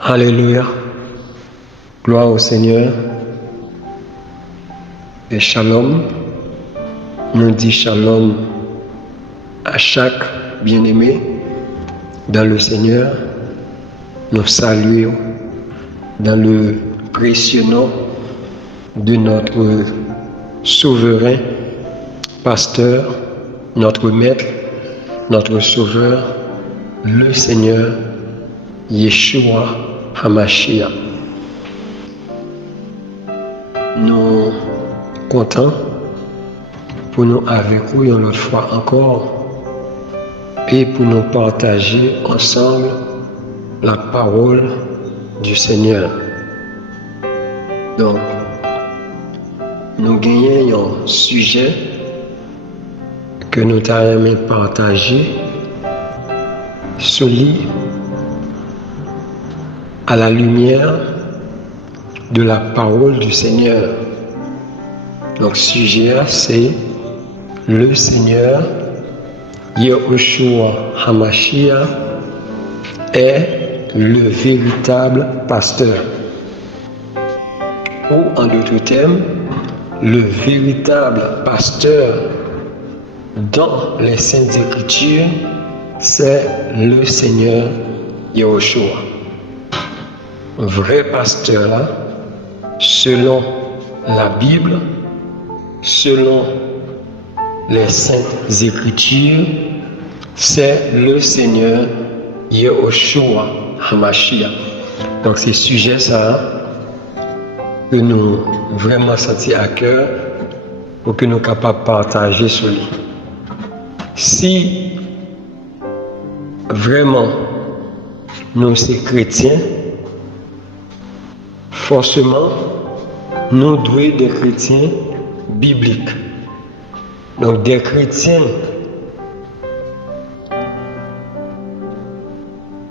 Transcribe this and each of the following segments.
Alléluia. Gloire au Seigneur. Et shalom. Nous dit shalom à chaque bien-aimé dans le Seigneur. Nous saluons dans le précieux nom de notre souverain pasteur, notre maître, notre sauveur, le Seigneur Yeshua HaMashiach. Nous comptons pour nous avec vous une autre fois encore et pour nous partager ensemble la parole du Seigneur. Donc, nous gagnons un sujet que nous allons partager celui à la lumière de la parole du Seigneur. Donc, sujet, c'est le Seigneur Yeshua HaMashiach est le véritable pasteur. Ou en d'autres termes, le véritable pasteur dans les Saintes Écritures, c'est le Seigneur Yeshua. Vrai pasteur là, selon la Bible, selon les Saintes Écritures, c'est le Seigneur Yeshua HaMashiach. Donc c'est sujet ça que nous vraiment senti à cœur pour que nous soyons capables de partager sur lui. Si vraiment nous sommes chrétiens, forcément nous devons être des chrétiens bibliques. Donc des chrétiens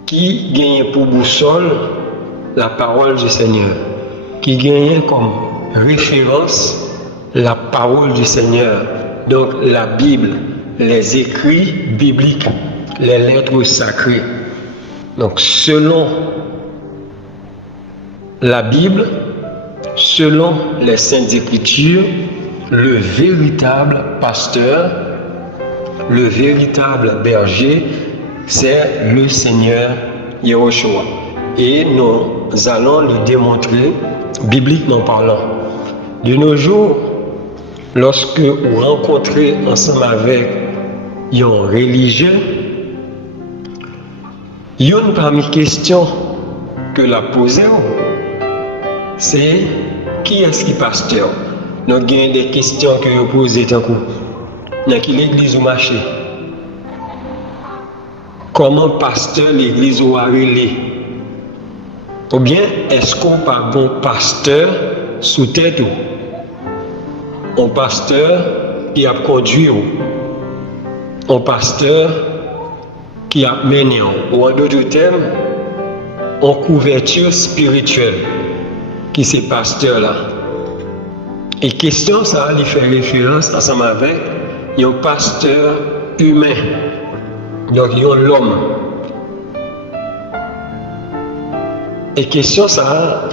qui gagnent pour boussole la parole du Seigneur, qui gagnent comme référence la parole du Seigneur. Donc la Bible, les écrits bibliques, les lettres sacrées. Donc selon la Bible, selon les Saintes Écritures, le véritable pasteur, le véritable berger, c'est le Seigneur Yeshua. Et nous allons le démontrer bibliquement parlant. De nos jours, lorsque vous rencontrez ensemble avec un religieux, une parmi les questions que la posée, c'est qui est-ce qui est pasteur? Nous avons des questions que vous posez tant que dans quelle église vous marchez? Comment pasteur l'église ou a relé? Ou bien est-ce qu'on pas bon pasteur sous tête ou? Un pasteur qui a conduit ou? Un pasteur qui a mené ou en d'autres termes, en couverture spirituelle qui c'est pasteur là. Et question ça, il fait référence ensemble avec un pasteur humain. Donc il y a l'homme. Et question ça,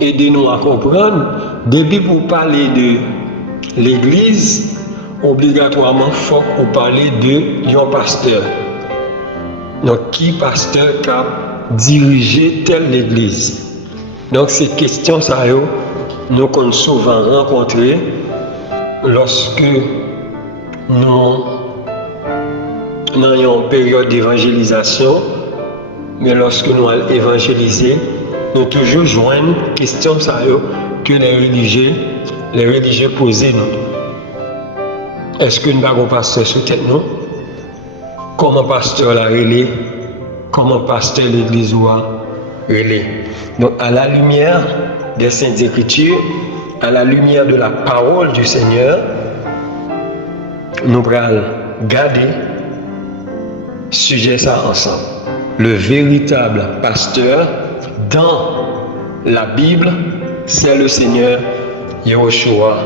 aidez-nous à comprendre, depuis pour parler de l'église, obligatoirement il faut qu'on parle de un pasteur. Donc qui pasteur qui a dirigé telle l'église. Donc ces questions ça nous avons souvent rencontrées lorsque nous avons une période d'évangélisation, mais lorsque nous allons évangéliser, nous toujours joignons questions que les religieux posaient nous. Est-ce que nous avons un pasteur sur tête nous? Comment pasteur l'a relé? Comment pasteur l'église a relé? Donc à la lumière des Saintes Écritures, à la lumière de la parole du Seigneur, nous allons garder sujet ça ensemble. Le véritable pasteur dans la Bible, c'est le Seigneur Yeshua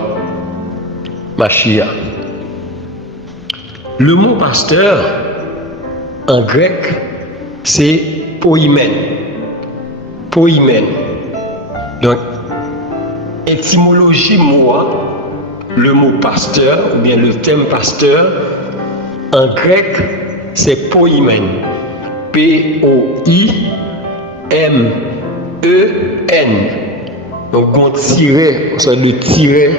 HaMashiach. Le mot pasteur en grec, c'est poimen. poimen. Donc, étymologie moi, le mot pasteur, ou bien le terme pasteur, en grec, c'est poimen. P-O-I-M-E-N. Donc, on tirait, on sort de tirer,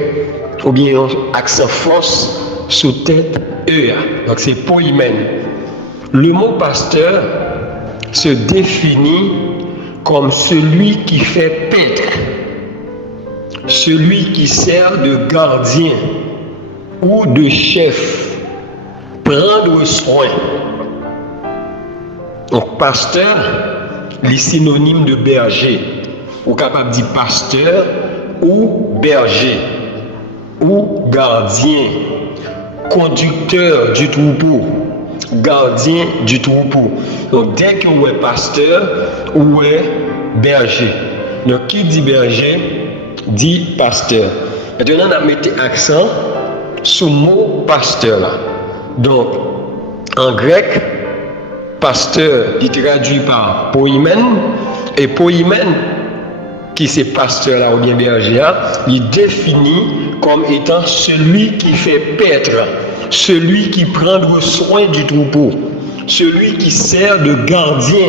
ou bien un accent force sous tête E. Donc, c'est poimen. Le mot pasteur se définit comme celui qui fait paître, celui qui sert de gardien ou de chef, prendre soin. Donc, pasteur, les synonymes de berger, ou capable de dire pasteur ou berger, ou gardien, conducteur du troupeau, gardien du troupeau. Donc, dès que vous êtes pasteur ou est berger. Donc, qui dit berger, dit pasteur. Maintenant, on a mis accent sur le mot pasteur là. Donc, en grec, pasteur, il traduit par poimen, et poimen, qui c'est pasteur là ou bien berger là, il définit comme étant celui qui fait paître, celui qui prend soin du troupeau, celui qui sert de gardien,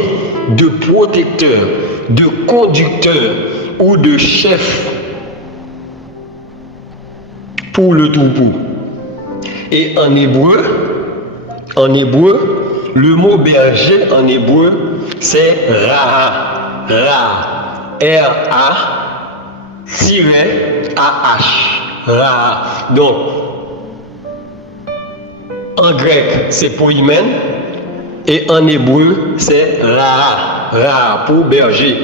de protecteur, de conducteur ou de chef pour le troupeau. Et en hébreu, le mot berger en hébreu, c'est Raha. R-A-A-H. Raha. Donc, en grec, c'est poimen. Et en hébreu, c'est Raha. Raha pour berger.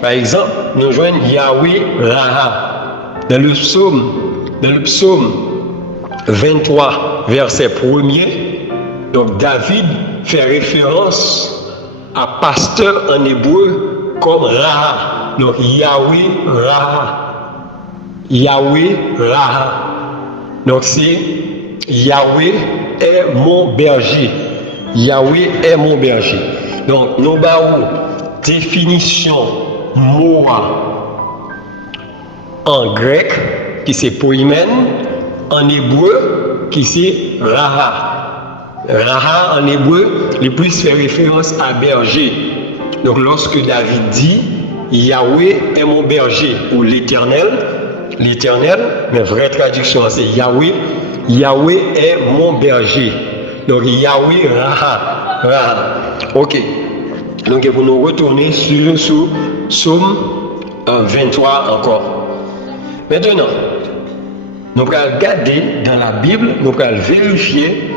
Par exemple, nous joignons Yahweh Raha. Dans le psaume 23, verset 1er, donc David fait référence à pasteur en hébreu comme Raha. Donc Yahweh Raha. Yahweh Raha. Donc c'est Yahweh est mon berger. Yahweh est mon berger. Donc nous avons définition Moa en grec qui c'est poimen, en hébreu qui c'est Raha. Raha en hébreu, le plus fait référence à berger. Donc lorsque David dit Yahweh est mon berger ou l'éternel, mais vraie traduction c'est Yahweh, Yahweh est mon berger. Donc Yahweh Raha. Ok. Donc pour nous retourner sur Psaume 23 encore. Maintenant, nous allons regarder dans la Bible, nous allons vérifier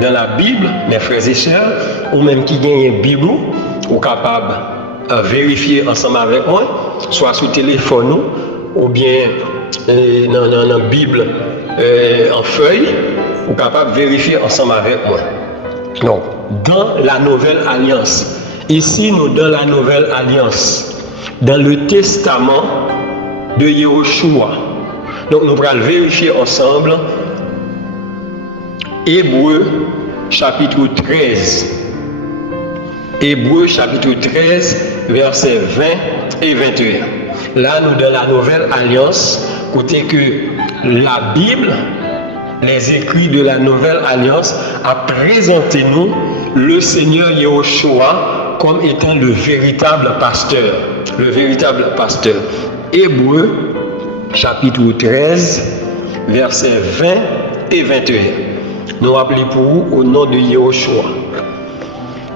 dans la Bible, mes frères et sœurs, ou même qui gagnent une Bible, ou capable de vérifier ensemble avec moi, soit sur téléphone ou bien dans la Bible en feuille, ou capable de vérifier ensemble avec moi. Donc, dans la Nouvelle Alliance, ici nous dans la Nouvelle Alliance, dans le Testament de Yahushua. Donc nous allons vérifier ensemble Hébreux chapitre 13. Hébreux chapitre 13, versets 20 et 21. Là, nous dans la Nouvelle Alliance, côté que la Bible, les écrits de la Nouvelle Alliance, a présenté nous le Seigneur Yahushua comme étant le véritable pasteur. Le véritable pasteur. Hébreux chapitre 13, versets 20 et 21. Nous rappelons pour vous au nom de Yahushua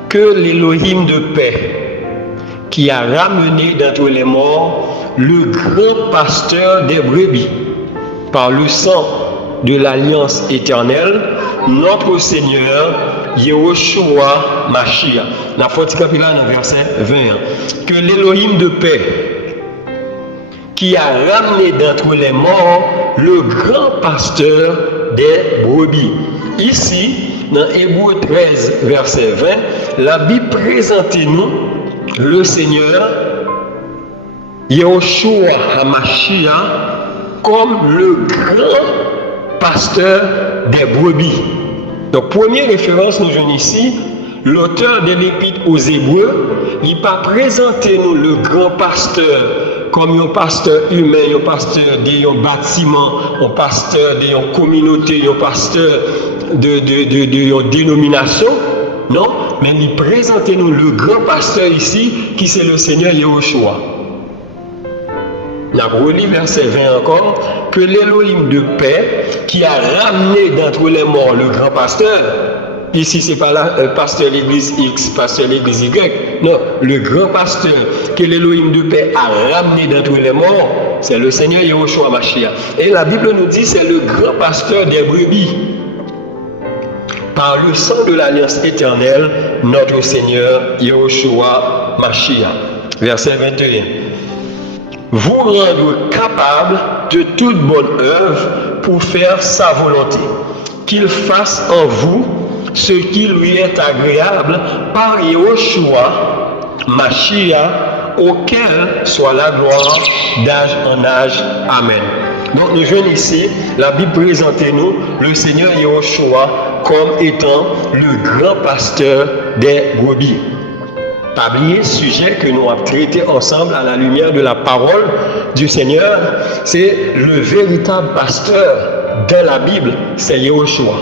que l'Élohim de paix, qui a ramené d'entre les morts le grand pasteur des brebis par le sang de l'alliance éternelle, notre Seigneur Yahushua Mashiach. La faute capitale dans verset 21. Que l'Élohim de paix, qui a ramené d'entre les morts le grand pasteur des brebis. Ici, dans Hébreux 13, verset 20, la Bible présente nous le Seigneur Yahushua HaMashiach comme le grand pasteur des brebis. Donc, première référence, nous avons ici l'auteur de l'épître aux Hébreux, il n'a pas présenté nous le grand pasteur comme un pasteur humain, un pasteur d'un bâtiment, un pasteur d'une communauté, un pasteur de dénomination. Non, mais il présente nous le grand pasteur ici, qui c'est le Seigneur Yahushua. Nous avons relu verset 20 encore, que l'Élohim de paix, qui a ramené d'entre les morts le grand pasteur, ici c'est pas là pasteur l'église X, pasteur l'église Y, non, le grand pasteur que l'Élohim de paix a ramené d'entre les morts, c'est le Seigneur Yahushua Mashiach. Et la Bible nous dit c'est le grand pasteur des brebis. Par le sang de l'alliance éternelle, notre Seigneur Yahushua Mashiach. Verset 21. Vous rendre capable de toute bonne œuvre pour faire sa volonté, qu'il fasse en vous ce qui lui est agréable par Yahushua Mashiach, auquel soit la gloire d'âge en âge. Amen. Donc nous venons ici, la Bible présente nous le Seigneur Yahushua comme étant le grand pasteur des brebis. Pas oublier sujet que nous avons traité ensemble à la lumière de la parole du Seigneur, c'est le véritable pasteur de la Bible, c'est Yahushua.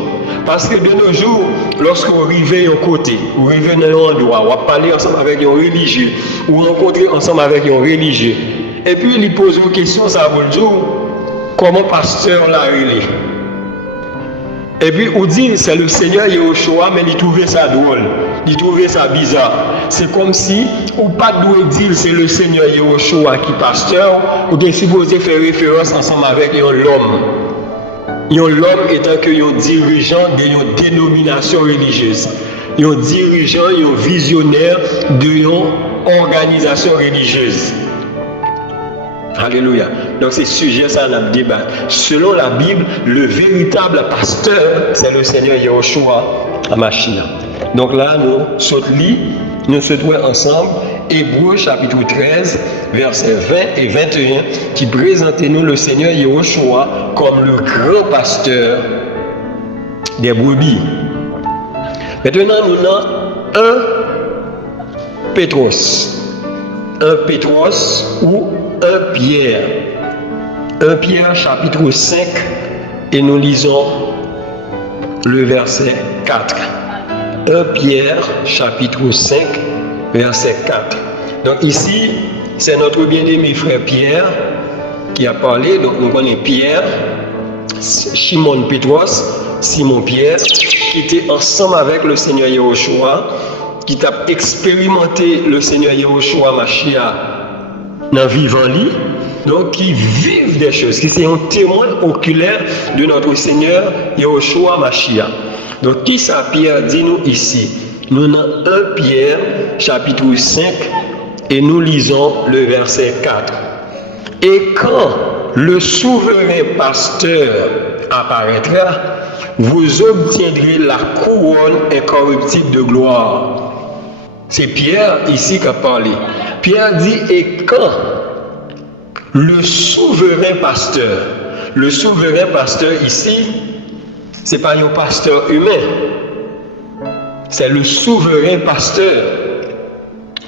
Parce que de nos jours, lorsqu'on arrive à un côté, on arrive à un endroit, on va parler ensemble avec un religieux, ou rencontrer ensemble avec un religieux, et puis il pose une question, ça vous le dire, comment pasteur l'a relé? Et puis on dit c'est le Seigneur Yahushua, mais il trouvait ça drôle, il trouvait ça bizarre. C'est comme si, ou pas de dire c'est le Seigneur Yahushua qui pasteur, ou bien supposé faire référence ensemble avec l'homme. L'homme étant que un dirigeant d'une dénomination religieuse, un dirigeant, un visionnaire d'une organisation religieuse. Alléluia. Donc c'est sujet ça dans le débat. Selon la Bible, le véritable pasteur, c'est le Seigneur Yahushua Mashiach. Donc là, nous se trouvons ensemble, Hébreux chapitre 13, versets 20 et 21, qui présente nous le Seigneur Yahushua comme le grand pasteur des brebis. Maintenant, nous avons 1 Pétros. 1 Pétros ou 1 Pierre. 1 Pierre chapitre 5 et nous lisons le verset 4. 1 Pierre chapitre 5 verset 4. Donc ici, c'est notre bien-aimé frère Pierre qui a parlé. Donc nous connaissons Pierre, Simon Pétros, Simon Pierre, qui était ensemble avec le Seigneur Yahushua, qui t'a expérimenté le Seigneur Yahushua Mashiach dans vivant lui, donc qui vivent des choses, qui sont un témoin oculaire de notre Seigneur Yahushua Mashiach. Donc qui ça Pierre dit nous ici? Nous avons 1 Pierre chapitre 5 et nous lisons le verset 4. Et quand le souverain pasteur apparaîtra, vous obtiendrez la couronne incorruptible de gloire. C'est Pierre ici qui a parlé. Pierre dit, et quand le souverain pasteur ici, ce n'est pas un pasteur humain, c'est le souverain pasteur.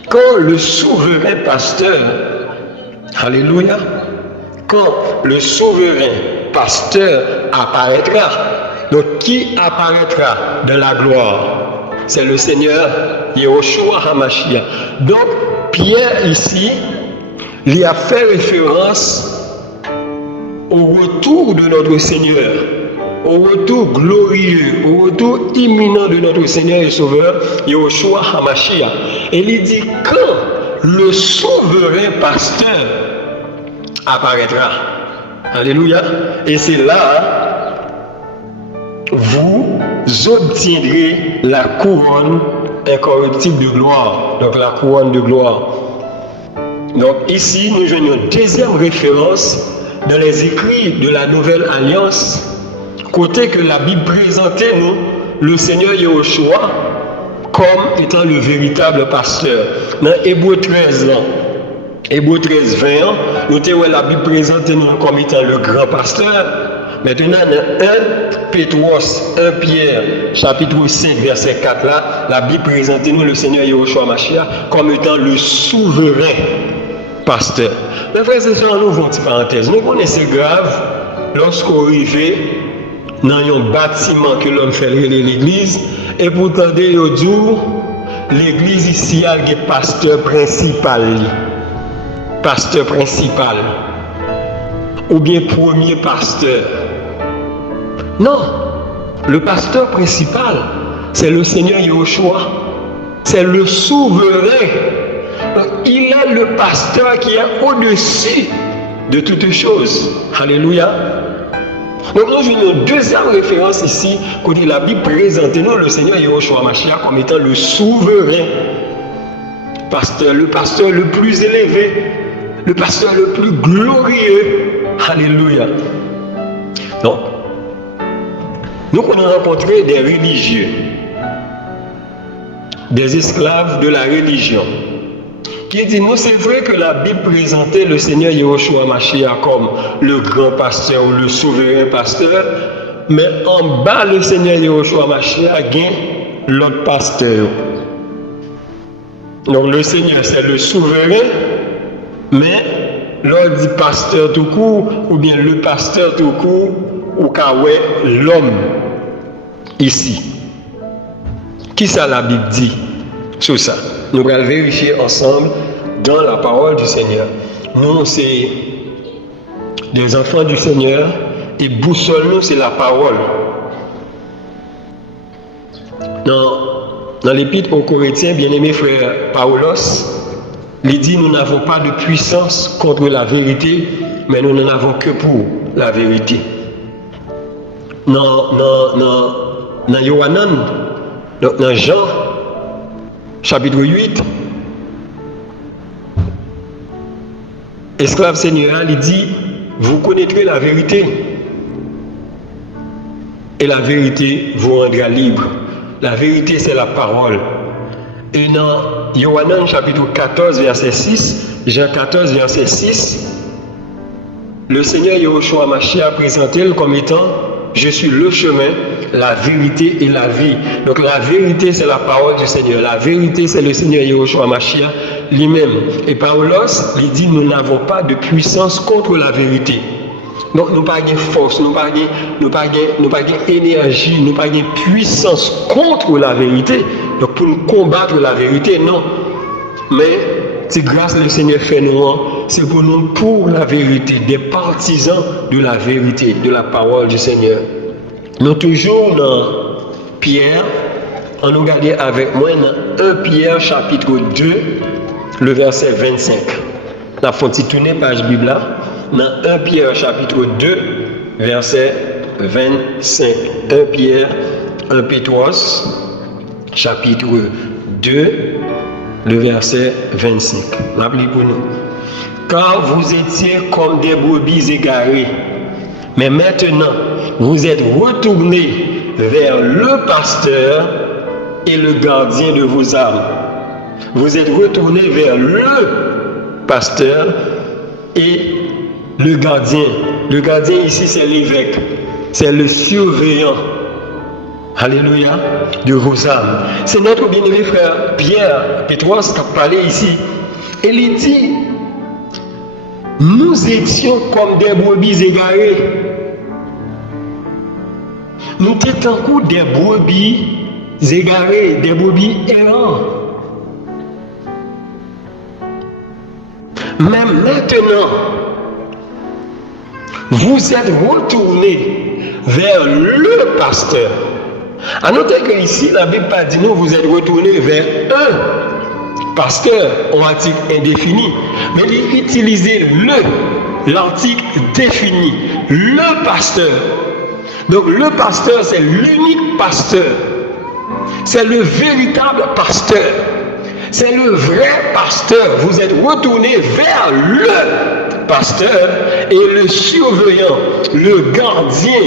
Quand le souverain pasteur, alléluia, quand le souverain pasteur apparaîtra, donc qui apparaîtra de la gloire? C'est le Seigneur Yahushua HaMashiach. Donc Pierre ici, il a fait référence au retour de notre Seigneur, au retour glorieux, au retour imminent de notre Seigneur et Sauveur Yahushua HaMashiach. Et il dit quand le souverain pasteur apparaîtra. Alléluia. Et c'est là, vous obtiendrez la couronne incorruptible de gloire. Donc la couronne de gloire. Donc ici, nous avons une deuxième référence dans les écrits de la Nouvelle Alliance, côté que la Bible présentait nous le Seigneur Yahushua comme étant le véritable pasteur. Dans Hébreux 13, Hébreux 13, 20, nous avons la Bible présentée nous comme étant le grand pasteur. Maintenant, dans 1 Pétros, 1 Pierre, chapitre 5, verset 4, là, la Bible présente nous le Seigneur Yahushua Mashiach comme étant le souverain pasteur. Mes frères et sœurs, nous avons une parenthèse. Nous connaissons grave lorsqu'on arrive dans un bâtiment que l'homme fait l'église, et pourtant, l'église ici a un pasteur principal. Pasteur principal. Ou bien premier pasteur. Non. Le pasteur principal, c'est le Seigneur Yahushua. C'est le souverain. Il est le pasteur qui est au-dessus de toutes choses. Alléluia. Donc nous avons une deuxième référence ici, qu'on dit la Bible présente nous le Seigneur Yahushua Mashiach comme étant le souverain pasteur, le pasteur le plus élevé, le pasteur le plus glorieux. Alléluia. Donc, nous avons rencontré des religieux, des esclaves de la religion, qui dit nous c'est vrai que la Bible présentait le Seigneur Yahushua Mashiach comme le grand pasteur ou le souverain pasteur, mais en bas le Seigneur Yahushua Mashiach gagne l'autre pasteur. Donc le Seigneur c'est le souverain, mais l'autre dit pasteur tout court, ou bien le pasteur tout court, ou kawé l'homme ici. Qui ça la Bible dit sur ça? Nous allons vérifier ensemble dans la parole du Seigneur. Nous, c'est des enfants du Seigneur et boussole nous, c'est la parole. Dans l'épître aux Corinthiens, bien-aimé frère Paulos, il dit nous n'avons pas de puissance contre la vérité, mais nous n'en avons que pour la vérité. Dans Yohanan, dans Jean, chapitre 8, esclave Seigneur, il dit, vous connaîtrez la vérité, et la vérité vous rendra libre. La vérité, c'est la parole. Et dans Yohanan, chapitre 14, verset 6, Jean 14, verset 6, le Seigneur Yahushua Mashiach présenté comme étant, je suis le chemin, la vérité et la vie. Donc la vérité, c'est la parole du Seigneur. La vérité, c'est le Seigneur Yahushua Mashiach lui-même. Et Paulos, il dit, nous n'avons pas de puissance contre la vérité. Donc nous n'avons pas de force, nous n'avons pas d'énergie, nous n'avons pas de puissance contre la vérité. Donc pour nous combattre la vérité, non. Mais c'est grâce que le Seigneur fait nous, c'est pour nous pour la vérité, des partisans de la vérité, de la parole du Seigneur. Nous toujours dans Pierre, on nous regarde avec moi dans 1 Pierre chapitre 2, le verset 25. La fonte tourner page Bible là, dans 1 Pierre chapitre 2, verset 25. 1 Pierre, 1 Pétros, chapitre 2, le verset 25. Rappelez pour nous. Car vous étiez comme des brebis égarées, mais maintenant vous êtes retournés vers le pasteur et le gardien de vos âmes. Vous êtes retournés vers le pasteur et le gardien. Le gardien ici c'est l'évêque, c'est le surveillant. Alléluia, de vos âmes. C'est notre bien-aimé frère Pierre Pétros qui a parlé ici. Et il dit, nous étions comme des brebis égarées. Nous étions en des brebis égarées, des brebis errants. Mais maintenant, vous êtes retournés vers le pasteur. À noter que ici, la Bible pas dit nous, vous êtes retournés vers un pasteur en article indéfini, mais il utilise l'article défini, le pasteur. Donc le pasteur, c'est l'unique pasteur. C'est le véritable pasteur. C'est le vrai pasteur. Vous êtes retournés vers le pasteur et le surveillant, le gardien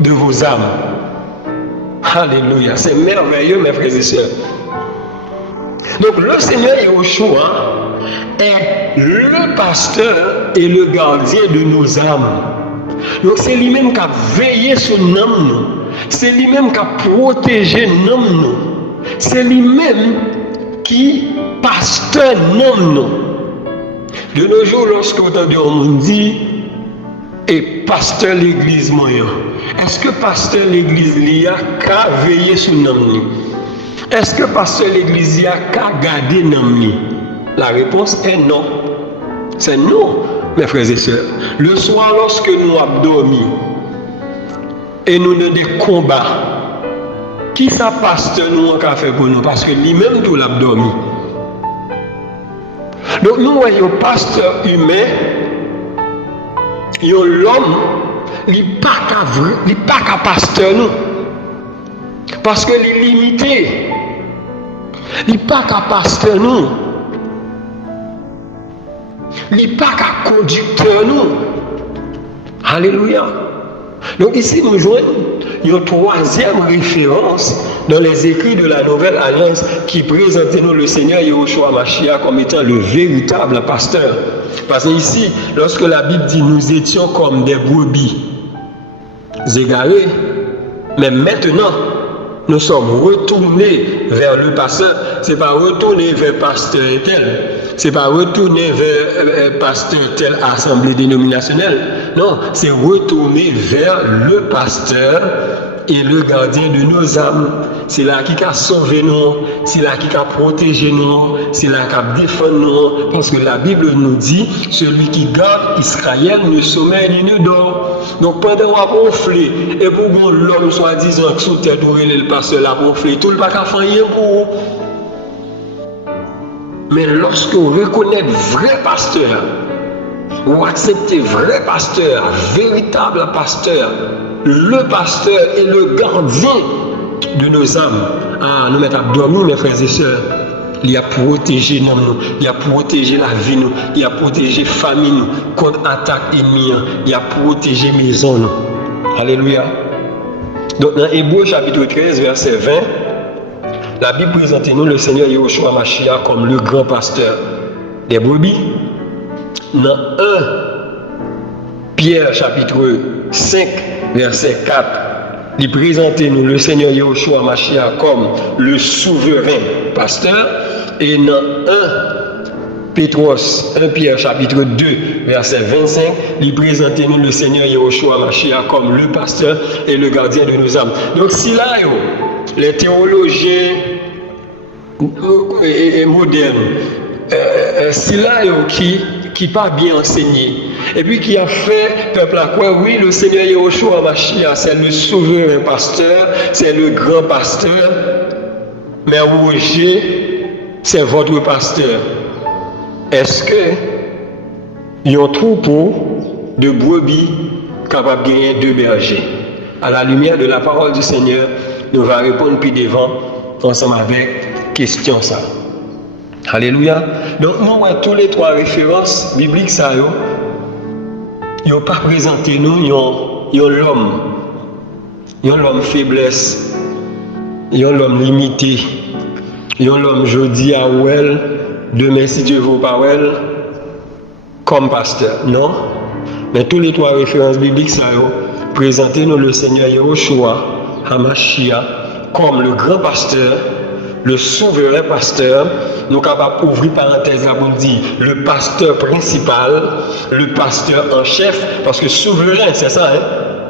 de vos âmes. Alléluia, c'est merveilleux mes frères et sœurs. Donc le Seigneur Yahushua est le pasteur et le gardien de nos âmes. Donc c'est lui-même qui a veillé sur nous. C'est lui-même qui a protégé nous. C'est lui-même qui pasteur nous. De nos jours, lorsque on dit et pasteur l'église moyen, est-ce que pasteur l'église a qu'à veiller sur nous? Est-ce que pasteur l'église a qu'à garder nous? La réponse est non. C'est non, mes frères et sœurs. Le soir, lorsque nous avons dormi et nous avons des combats, qui ça pasteur nous a fait pour nous? Parce que lui-même tout l'a dormi. Donc nous voyons pasteur humain, l'homme, il n'est pas qu'à pasteur nous. Parce que il est limité. Il n'est pas qu'à pasteur nous. Il n'est pas qu'à conducteur nous. Alléluia. Donc ici nous joignons une troisième référence dans les écrits de la Nouvelle Alliance qui présente nous le Seigneur Yahushua Mashiach comme étant le véritable pasteur. Parce que ici, lorsque la Bible dit nous étions comme des brebis égarées, mais maintenant nous sommes retournés vers le pasteur. Ce n'est pas retourner vers pasteur tel. Ce n'est pas retourner vers pasteur tel assemblée dénominationnelle. Non, c'est retourner vers le pasteur et le gardien de nos âmes. C'est là qui a sauvé nous, c'est là qui a protégé nous, c'est là qui a défendu nous. Parce que la Bible nous dit, celui qui garde Israël ne sommeille ni ne dort. Donc pendant qu'on a gonflé, et pour l'homme soi-disant que sous tête où il est le pasteur l'a gonflé, tout le pas qu'à faire rien pour. Mais lorsque vous reconnaissez vrai pasteur, vous acceptez vrai pasteur, véritable pasteur, le pasteur est le gardien de nos âmes. Ah, nous mettons à dormir, mes frères et sœurs. Il a protégé nous, il a protégé la vie nous, il a protégé la famille nous contre attaque ennemie, il a protégé maison nous. Alléluia. Donc dans Hébreux chapitre 13, verset 20, la Bible présente nous le Seigneur Yahushua Mashiach comme le grand pasteur des brebis. Dans 1 Pierre chapitre 5, verset 4, il présente nous le Seigneur Yahushua Mashiach comme le souverain pasteur. Et dans 1 Pierre chapitre 2, verset 25, il présente nous le Seigneur Yahushua Mashiach comme le pasteur et le gardien de nos âmes. Donc si là, les théologiens modernes, si là qui pas bien enseigné, et puis qui a fait peuple à quoi, oui, le Seigneur Yahushua Mashiach, c'est le souverain pasteur, c'est le grand pasteur, mais Roger, c'est votre pasteur. Est-ce que il y a un troupeau de brebis capable de gagner deux bergers? À la lumière de la parole du Seigneur, nous allons répondre puis devant ensemble avec question ça. Alléluia. Donc nous avons tous les trois références bibliques ça ils n'ont pas présenté nous l'homme. Ils ont l'homme faiblesse. Ils ont l'homme limité. Ils ont l'homme jeudi à Ouel, demain si Dieu veut pas Ouel, comme pasteur. Non. Mais tous les trois références bibliques ça présentez nous le Seigneur Yahushua Hamashiach comme le grand pasteur, le souverain pasteur. Nous sommes capables d'ouvrir parenthèse là pour dire le pasteur principal, le pasteur en chef, parce que souverain, c'est ça, hein?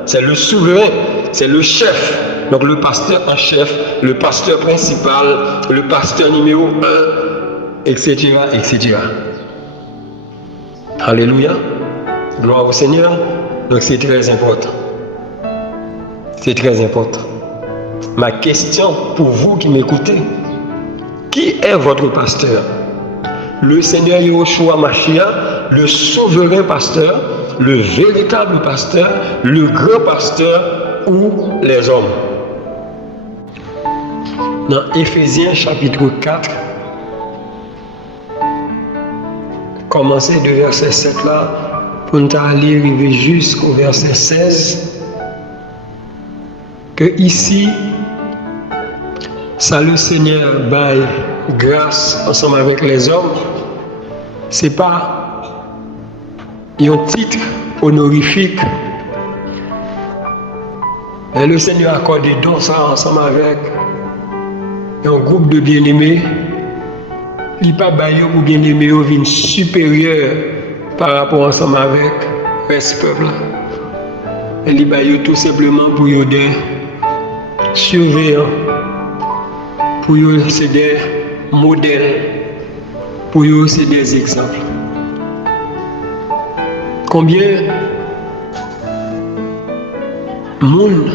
C'est le souverain, c'est le chef. Donc le pasteur en chef, le pasteur principal, le pasteur numéro 1, etc., etc. Alléluia. Gloire au Seigneur. Donc c'est très important. C'est très important. Ma question pour vous qui m'écoutez, qui est votre pasteur? Le Seigneur Yahushua Mashiach, le souverain pasteur, le véritable pasteur, le grand pasteur ou les hommes? Dans Éphésiens chapitre 4, commencez de verset 7 là, pour nous arriver jusqu'au verset 16, que ici, ça le Seigneur baille grâce ensemble avec les hommes, c'est pas un titre honorifique Et le Seigneur a accordé donc ça ensemble avec un groupe de bien-aimés. Il n'y a pas de pour bien-aimés qui supérieur par rapport ensemble avec ce peuple. Et il y a tout simplement pour eux des surveillants, pour eux c'est des modèles, pour eux c'est des exemples. Combien de monde,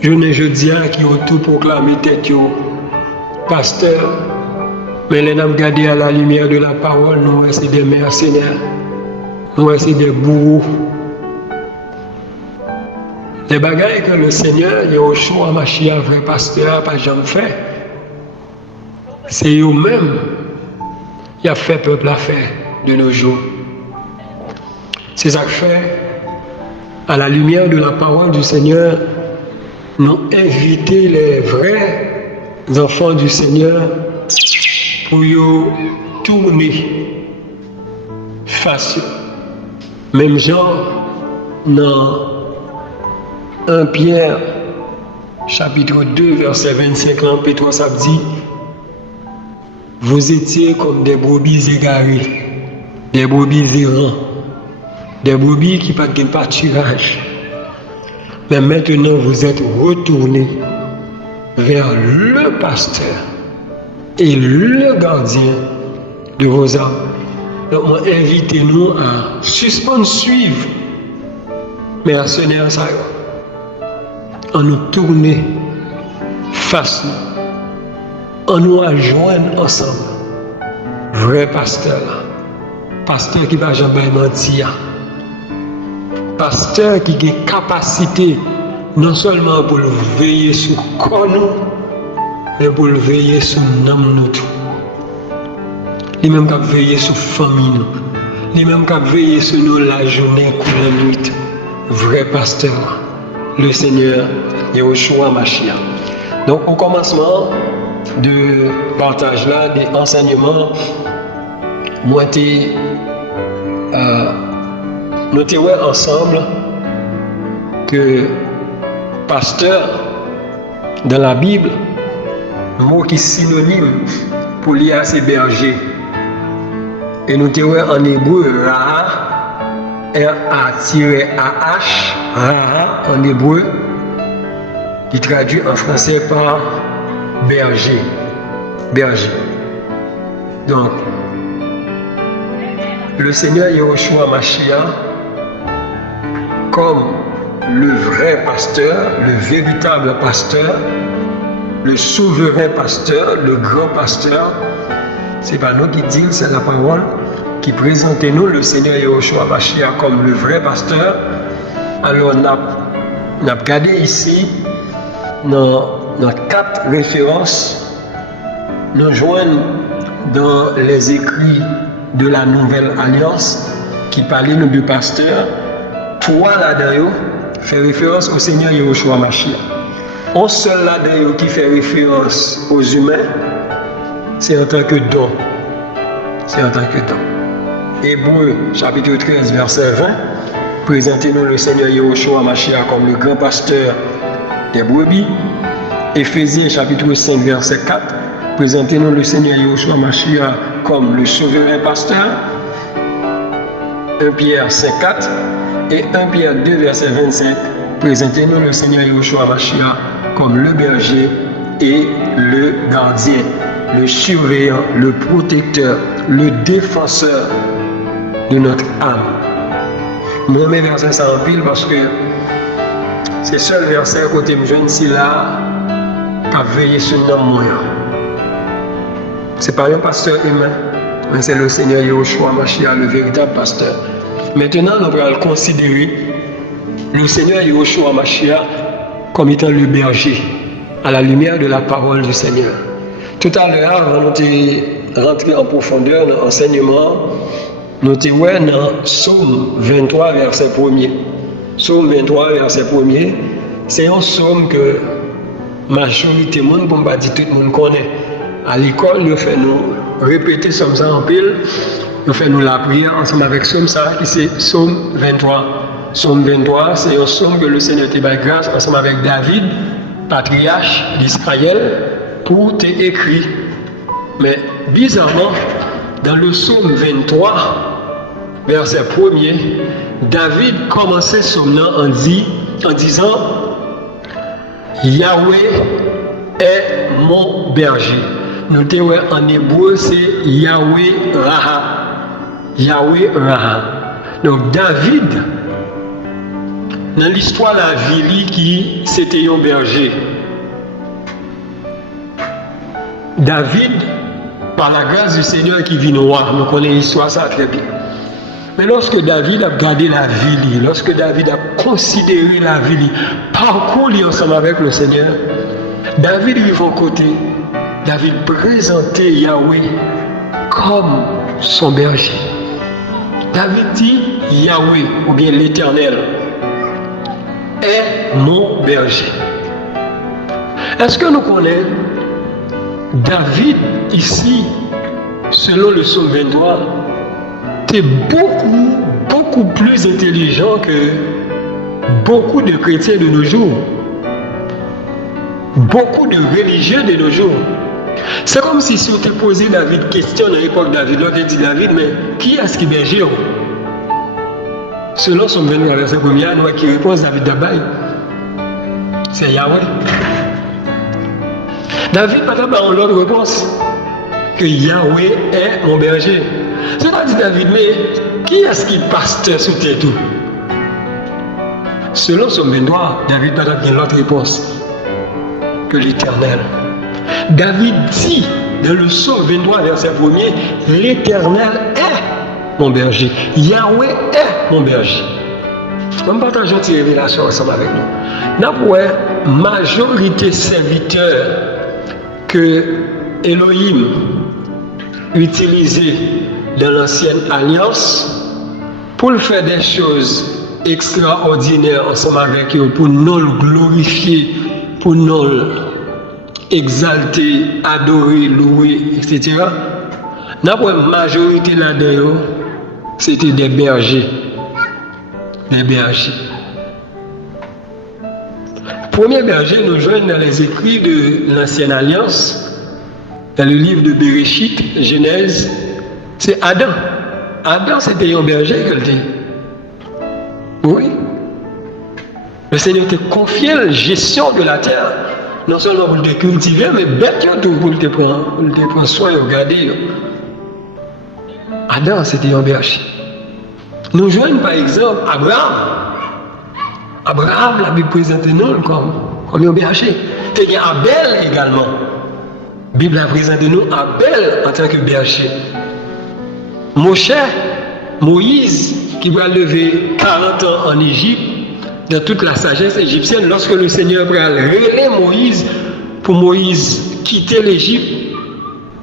je dis qui ont tout proclamé tête pasteur, mais les hommes gardés à la lumière de la parole, nous c'est des mercenaires, nous c'est des bourreaux. Les bagailles que le Seigneur, Yahushua Mashiach, vrai pasteur, pas jamais fait, c'est eux-mêmes qui a fait peuple à faire de nos jours. C'est ça que fait, à la lumière de la parole du Seigneur, nous inviter les vrais enfants du Seigneur pour tourner face, même genre dans 1 Pierre chapitre 2 verset 25 là, Pétrus ça dit, vous étiez comme des brebis égarées, des brebis errants, des brebis qui n'ont pas de pâturage. Mais maintenant vous êtes retournés vers le pasteur et le gardien de vos âmes. Donc, invitez-nous à suspendre, suivre, mais à ce n'est ça, à nous tourner face, à nous rejoindre ensemble. Vrai pasteur, pasteur qui ne va jamais mentir, pasteur qui a capacité non seulement pour veiller sur le corps, mais pour veiller sur nous tout. Les mêmes qui veillent sur la famille, les mêmes qui veillent sur nous la journée ou la nuit. Vrai pasteur, le Seigneur Yahushua Mashiach. Donc au commencement de partage là, des enseignements, moi nous avons ensemble que pasteur dans la Bible, mot qui est synonyme pour lier ces bergers. Et nous avons en hébreu Raha, R-A-H, Raha en hébreu, qui traduit en français par berger. Berger. Donc, le Seigneur Yahushua Mashiach, comme le vrai pasteur, le véritable pasteur, le souverain pasteur, le grand pasteur, c'est pas nous qui disons, c'est la parole qui présente nous le Seigneur Yahushua Mashiach comme le vrai pasteur. Alors, on a regardé ici, dans 4 références, nous joignent dans les écrits de la Nouvelle Alliance qui parlait du pasteur. 3 là-dedans fait référence au Seigneur Yahushua Mashiach. Un seul là-dedans qui fait référence aux humains, c'est en tant que don. C'est en tant que don. Hébreu chapitre 13 verset 20, présentez-nous le Seigneur Yahushua Mashiach comme le grand pasteur des brebis. Éphésiens chapitre 5 verset 4, présentez-nous le Seigneur Yahushua Mashiach comme le souverain pasteur. 1 Pierre 5, 4 et 1 Pierre 2 verset 25, présentez-nous le Seigneur Yahushua Mashiach comme le berger et le gardien, le surveillant, le protecteur, le défenseur de notre âme. Moi, mes versets ça en pile parce que c'est le seul verset côté jeune si là qui a veillé sur notre moyen. Ce n'est pas un pasteur humain, mais c'est le Seigneur Yahushua Mashiach, le véritable pasteur. Maintenant, nous allons considérer le Seigneur Yahushua Mashiach comme étant le berger, à la lumière de la parole du Seigneur. Tout à l'heure, avant de rentrer en profondeur dans l'enseignement, nous avons dans Psaume 23, verset 1er. Psaume 23, verset 1er, c'est un psaume que la majorité du monde, pour ne pas dire tout le monde connaît. À l'école, nous faisons nous répéter somme ça en pile, nous faisons nous la prière ensemble avec somme ça, qui c'est Psaume 23. Somme 23, c'est un somme que le Seigneur te bat grâce ensemble avec David, patriarche d'Israël, pour t'écrire. Mais bizarrement, dans le psaume 23, verset 1er, David commençait son nom en disant Yahweh est mon berger. Notez en hébreu, c'est Yahweh Raha. Yahweh Raha. Donc David, dans l'histoire de la ville qui c'était un berger. David, par la grâce du Seigneur qui vit roi, nous connaissons l'histoire ça très bien. Mais lorsque David a regardé la ville, lorsque David a considéré la ville, parcouru ensemble avec le Seigneur, David lui va côté, David présentait Yahweh comme son berger. David dit Yahweh, ou bien l'Éternel, est mon berger. Est-ce que nous connaissons David ici, selon le psaume 23, est beaucoup plus intelligent que beaucoup de chrétiens de nos jours, beaucoup de religieux de nos jours. C'est comme si on te posé David question à l'époque de David, l'autre dit David, mais qui est-ce qui est berger? Selon son 23 verset 1er, qui répond David d'Abaye, c'est Yahweh. David n'a pas l'autre réponse que Yahweh est mon berger. C'est pas dit David, mais qui est-ce qui pasteur sous tes tout? Selon son 23, David n'a pas l'autre réponse que l'Éternel. David dit dans le psaume 23, verset 1er, l'Éternel est mon berger. Yahweh est mon berger. On va partager une révélation ensemble avec nous. Nous avons une majorité serviteurs que Elohim utilisait dans l'ancienne alliance pour faire des choses extraordinaires ensemble avec eux, pour nous le glorifier, pour nous exalter, adorer, louer, etc. Notre majorité là-dedans, c'était des bergers. Des bergers. Premier berger, nous joignent dans les écrits de l'Ancienne Alliance, dans le livre de Bereshit, Genèse, c'est Adam. Adam, c'était un berger qu'il dit. Oui. Le Seigneur te confiait la gestion de la terre. Non seulement pour te cultiver, mais bête pour te prendre soin et regarder. Adam, c'était un berger. Nous joignons par exemple Abraham. Abraham, la Bible présente nous comme un berger. Il y a Abel également. La Bible a présenté nous Abel en tant que berger. Moïse, qui va lever 40 ans en Égypte, dans toute la sagesse égyptienne, lorsque le Seigneur va relayer Moïse, pour Moïse quitter l'Égypte,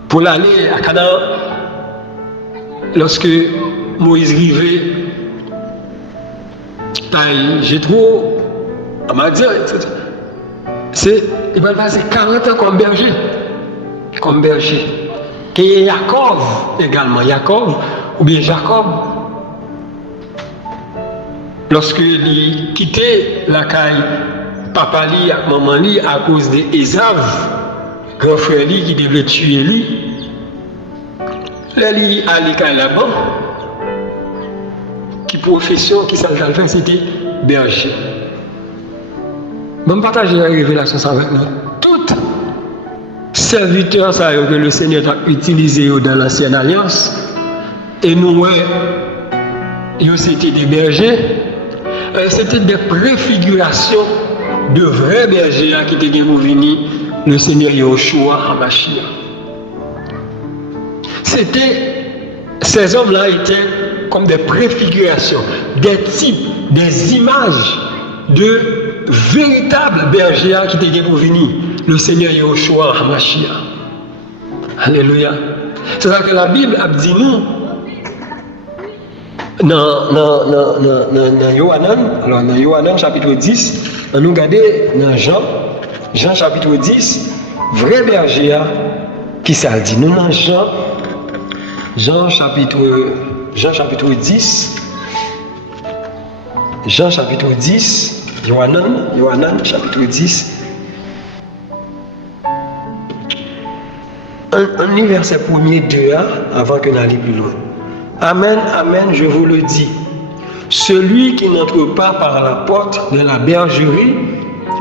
pour aller à Canaan, lorsque Moïse arrivait, Jéthro, Amadia, etc. Il va passer 40 ans comme berger. Comme berger. Et Jacob également. Jacob, ou bien Jacob, lorsque il quittait la caille, papa li, maman li, à cause d'Ésav, grand frère li, qui devait tuer lui, là, il allait là-bas. Qui profession, qui s'en fait, c'était berger. Je vais partager la révélation avec nous. Tout serviteur que le Seigneur a utilisé dans l'Ancienne Alliance, et nous, c'était des bergers, c'était des préfigurations de vrais bergers qui étaient venus, le Seigneur Yahushua HaMashiach. Ces hommes-là étaient comme des préfigurations, des types, des images de véritables bergers qui étaient venus, le Seigneur Yahushua HaMashiach. Alléluia. C'est ça que la Bible a dit nous, dans Yohanan chapitre 10, nous regardons dans Jean chapitre 10, vrai berger qui ça dit. Nous dans Jean chapitre 10, Jean chapitre 10, Yohanan chapitre 10. Un verset premier, 2 avant que n'aille plus loin. Amen, amen, je vous le dis. Celui qui n'entre pas par la porte de la bergerie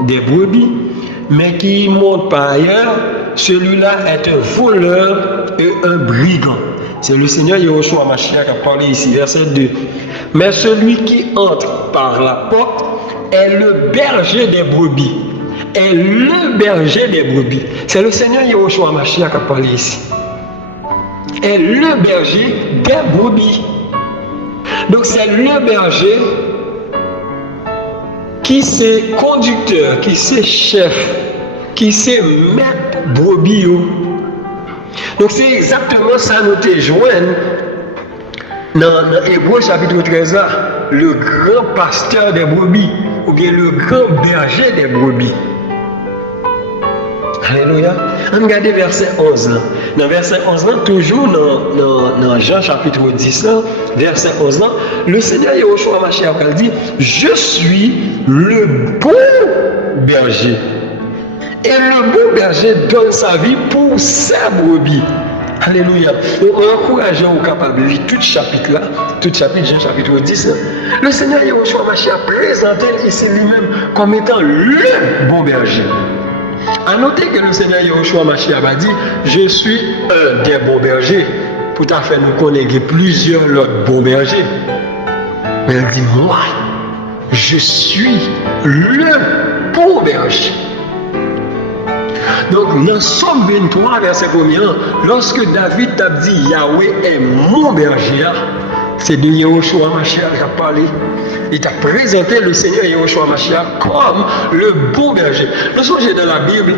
des brebis, mais qui monte par ailleurs, celui-là est un voleur et un brigand. C'est le Seigneur Yahushua Mashiach qui a parlé ici, verset 2. Mais celui qui entre par la porte est le berger des brebis. Est le berger des brebis. C'est le Seigneur Yahushua Mashiach qui a parlé ici. Est le berger des brebis. Donc c'est le berger qui c'est conducteur, qui c'est chef, qui c'est maître brebis. Donc c'est exactement ça nous te joignent dans Hébreux chapitre 13, le grand pasteur des brebis, ou bien le grand berger des brebis. Alléluia. On regarde verset 11. Dans verset 11, toujours dans Jean chapitre 10, verset 11, le Seigneur Yahushua Mashiach dit, je suis le bon berger. Et le bon berger donne sa vie pour sa brebis. Alléluia. Donc, on encourage aux capables de lire tout chapitre là, tout chapitre, Jean chapitre 10. Le Seigneur Yahushua Mashiach présente ici lui-même comme étant le bon berger. A noter que le Seigneur Yahushua Mashiach a dit, je suis un des bons bergers. Pour ta fait nous connaître plusieurs autres bons bergers. Mais il dit, moi, je suis le bon berger. Donc, dans Somme 23, verset 1er, lorsque David t'a dit Yahweh est mon berger, c'est de Yahushua Mashiach qui a parlé. Il t'a présenté le Seigneur Yahushua Mashiach comme le bon berger. Nous sommes dans la Bible,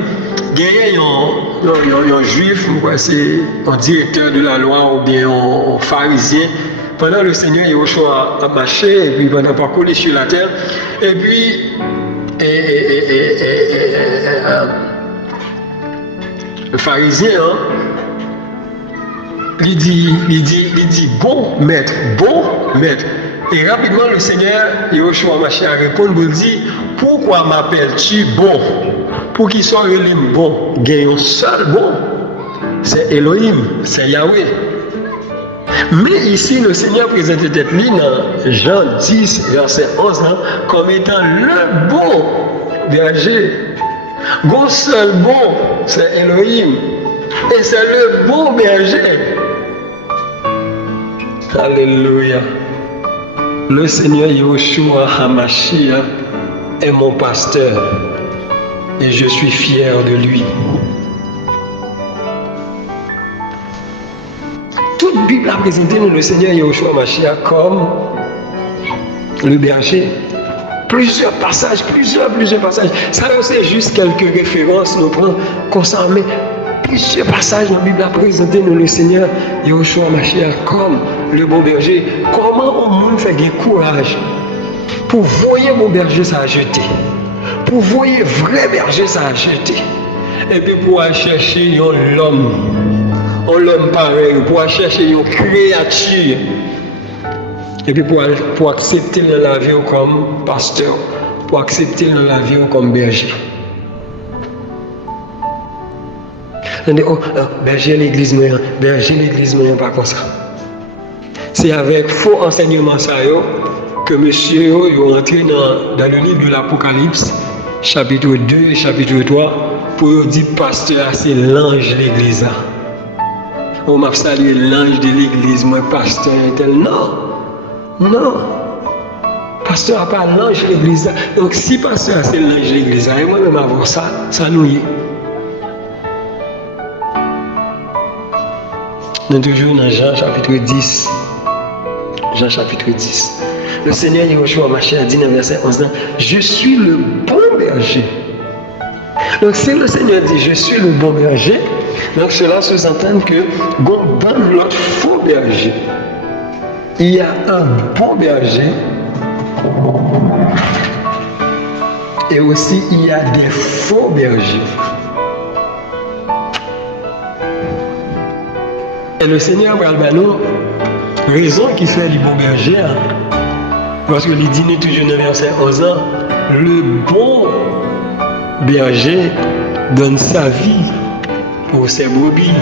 il y a un juif, c'est un directeur de la loi ou bien un pharisien. Pendant le Seigneur Yahushua a marché, et puis pendant parcouru sur la terre, et puis le pharisien, il dit bon maître. Et rapidement le Seigneur Yahushua Mashiach répond, il dit, pourquoi m'appelles-tu bon? Pour qu'il soit relève bon, il y a un seul bon, c'est Elohim, c'est Yahweh. Mais ici, le Seigneur présente tête lui dans Jean 10, verset 11, comme étant le bon berger. Bon seul bon, c'est Elohim. Et c'est le bon berger. Alléluia. Le Seigneur Yahushua HaMashiach est mon pasteur. Et je suis fier de lui. Toute Bible a présenté nous le Seigneur Yahushua Mashiach comme le berger. Plusieurs passages. Ça c'est juste quelques références, nous prenons constamment. Mais plusieurs passages dans la Bible a présenté nous le Seigneur Yahushua Mashiach comme le bon berger. Comment au monde fait du courage pour voir mon berger ça a jeté. Pour voir vrai berger ça a jeté. Et puis pour aller chercher l'homme pareil, pour aller chercher une créature. Et puis pour accepter la vie comme pasteur, pour accepter la vie comme berger. On dit, berger l'église moyen, pas comme ça. C'est avec faux enseignement ça que monsieur est entré dans le livre de l'Apocalypse, chapitre 2 et chapitre 3, pour dire pasteur, c'est l'ange de l'église. On m'a salué l'ange de l'église, moi pasteur tel. Non. Pasteur n'a pas l'ange de l'église. Donc si pasteur c'est l'ange de l'église, et moi-même avoir ça nous y est. Nous sommes toujours dans Jean chapitre 10. Jean chapitre 10. Le Seigneur Yahushua Mashiach dit dans verset 11, je suis le bon berger. Donc si le Seigneur dit je suis le bon berger, donc cela sous-entend que bon l'autre faux berger. Il y a un bon berger et aussi il y a des faux bergers. Et le Seigneur Balbano, raison qui fait du bon berger, Parce que il dit toujours dans le verset 11 ans, le bon berger donne sa vie pour ses brebis.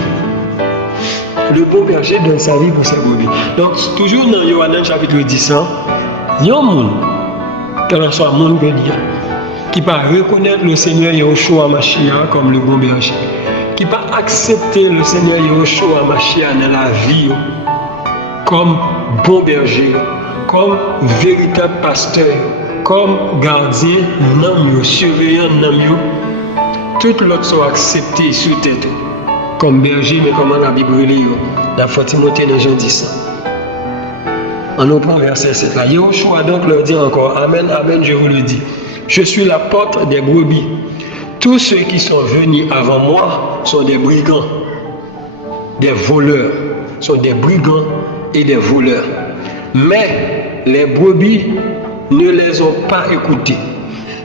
Le bon berger donne sa vie pour ses brebis. Donc, toujours dans Yohanan chapitre 10, il y a un monde, quel soit le monde qui va reconnaître le Seigneur Yahushua Mashiach comme le bon berger, qui va accepter le Seigneur Yahushua Mashiach dans la vie comme bon berger, comme véritable pasteur, comme gardien, surveillant, tout l'autre sont acceptés sur tête comme berger, mais comment la Bible lit dans Timothée dans Jean 10. En nous prend verset 7 là. Yahushua donc leur dit encore, Amen, Amen, je vous le dis. Je suis la porte des brebis. Tous ceux qui sont venus avant moi sont des brigands, des voleurs, sont des brigands et des voleurs. Mais les brebis ne les ont pas écoutés.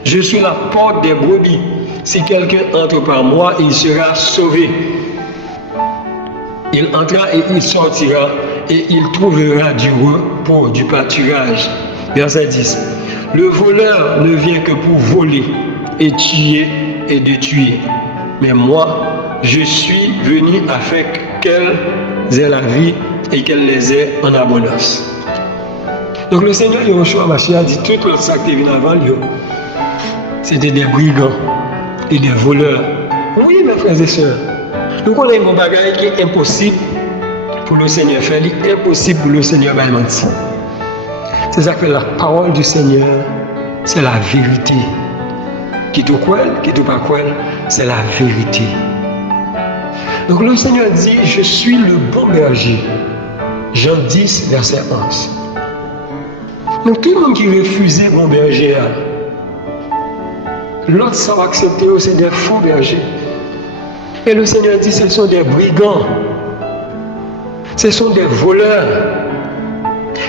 Je suis la porte des brebis. Si quelqu'un entre par moi, il sera sauvé. Il entrera et il sortira et il trouvera du repos, du pâturage. Verset 10. Le voleur ne vient que pour voler et tuer et détruire. Mais moi, je suis venu afin qu'elles aient la vie et qu'elles les aient en abondance. Donc le Seigneur Yahushua Mashiach dit tout le sac qui vient avant lui, c'était des brigands et des voleurs. Oui, mes frères et sœurs, nous connaissons un bagage qui est impossible pour le Seigneur faire, impossible pour le Seigneur mentir. C'est ça que la parole du Seigneur, c'est la vérité. Qui te croit, qui te pas croit, c'est la vérité. Donc le Seigneur dit, je suis le bon berger. Jean 10, verset 11. Donc tout le monde qui refuse le bon berger, l'autre ça va accepter, c'est des faux bergers. Et le Seigneur dit, ce sont des brigands. Ce sont des voleurs.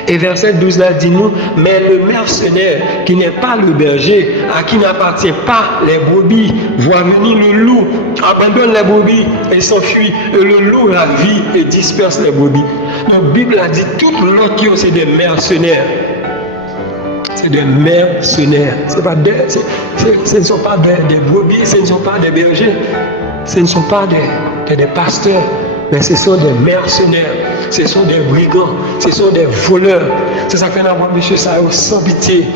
Et verset 12 là dit nous, mais le mercenaire qui n'est pas le berger, à qui n'appartient pas les brebis, voit venir le loup, abandonne les brebis et s'enfuit. Et le loup la vit et disperse les brebis. La Bible a dit, tout l'autre qui c'est des mercenaires. C'est des mercenaires. Ce ne sont pas des brebis, ce ne sont pas des bergers, ce ne sont pas des pasteurs. Mais ce sont des mercenaires, ce sont des brigands, ce sont des voleurs. C'est ça qu'on a vu, monsieur, ça sans pitié.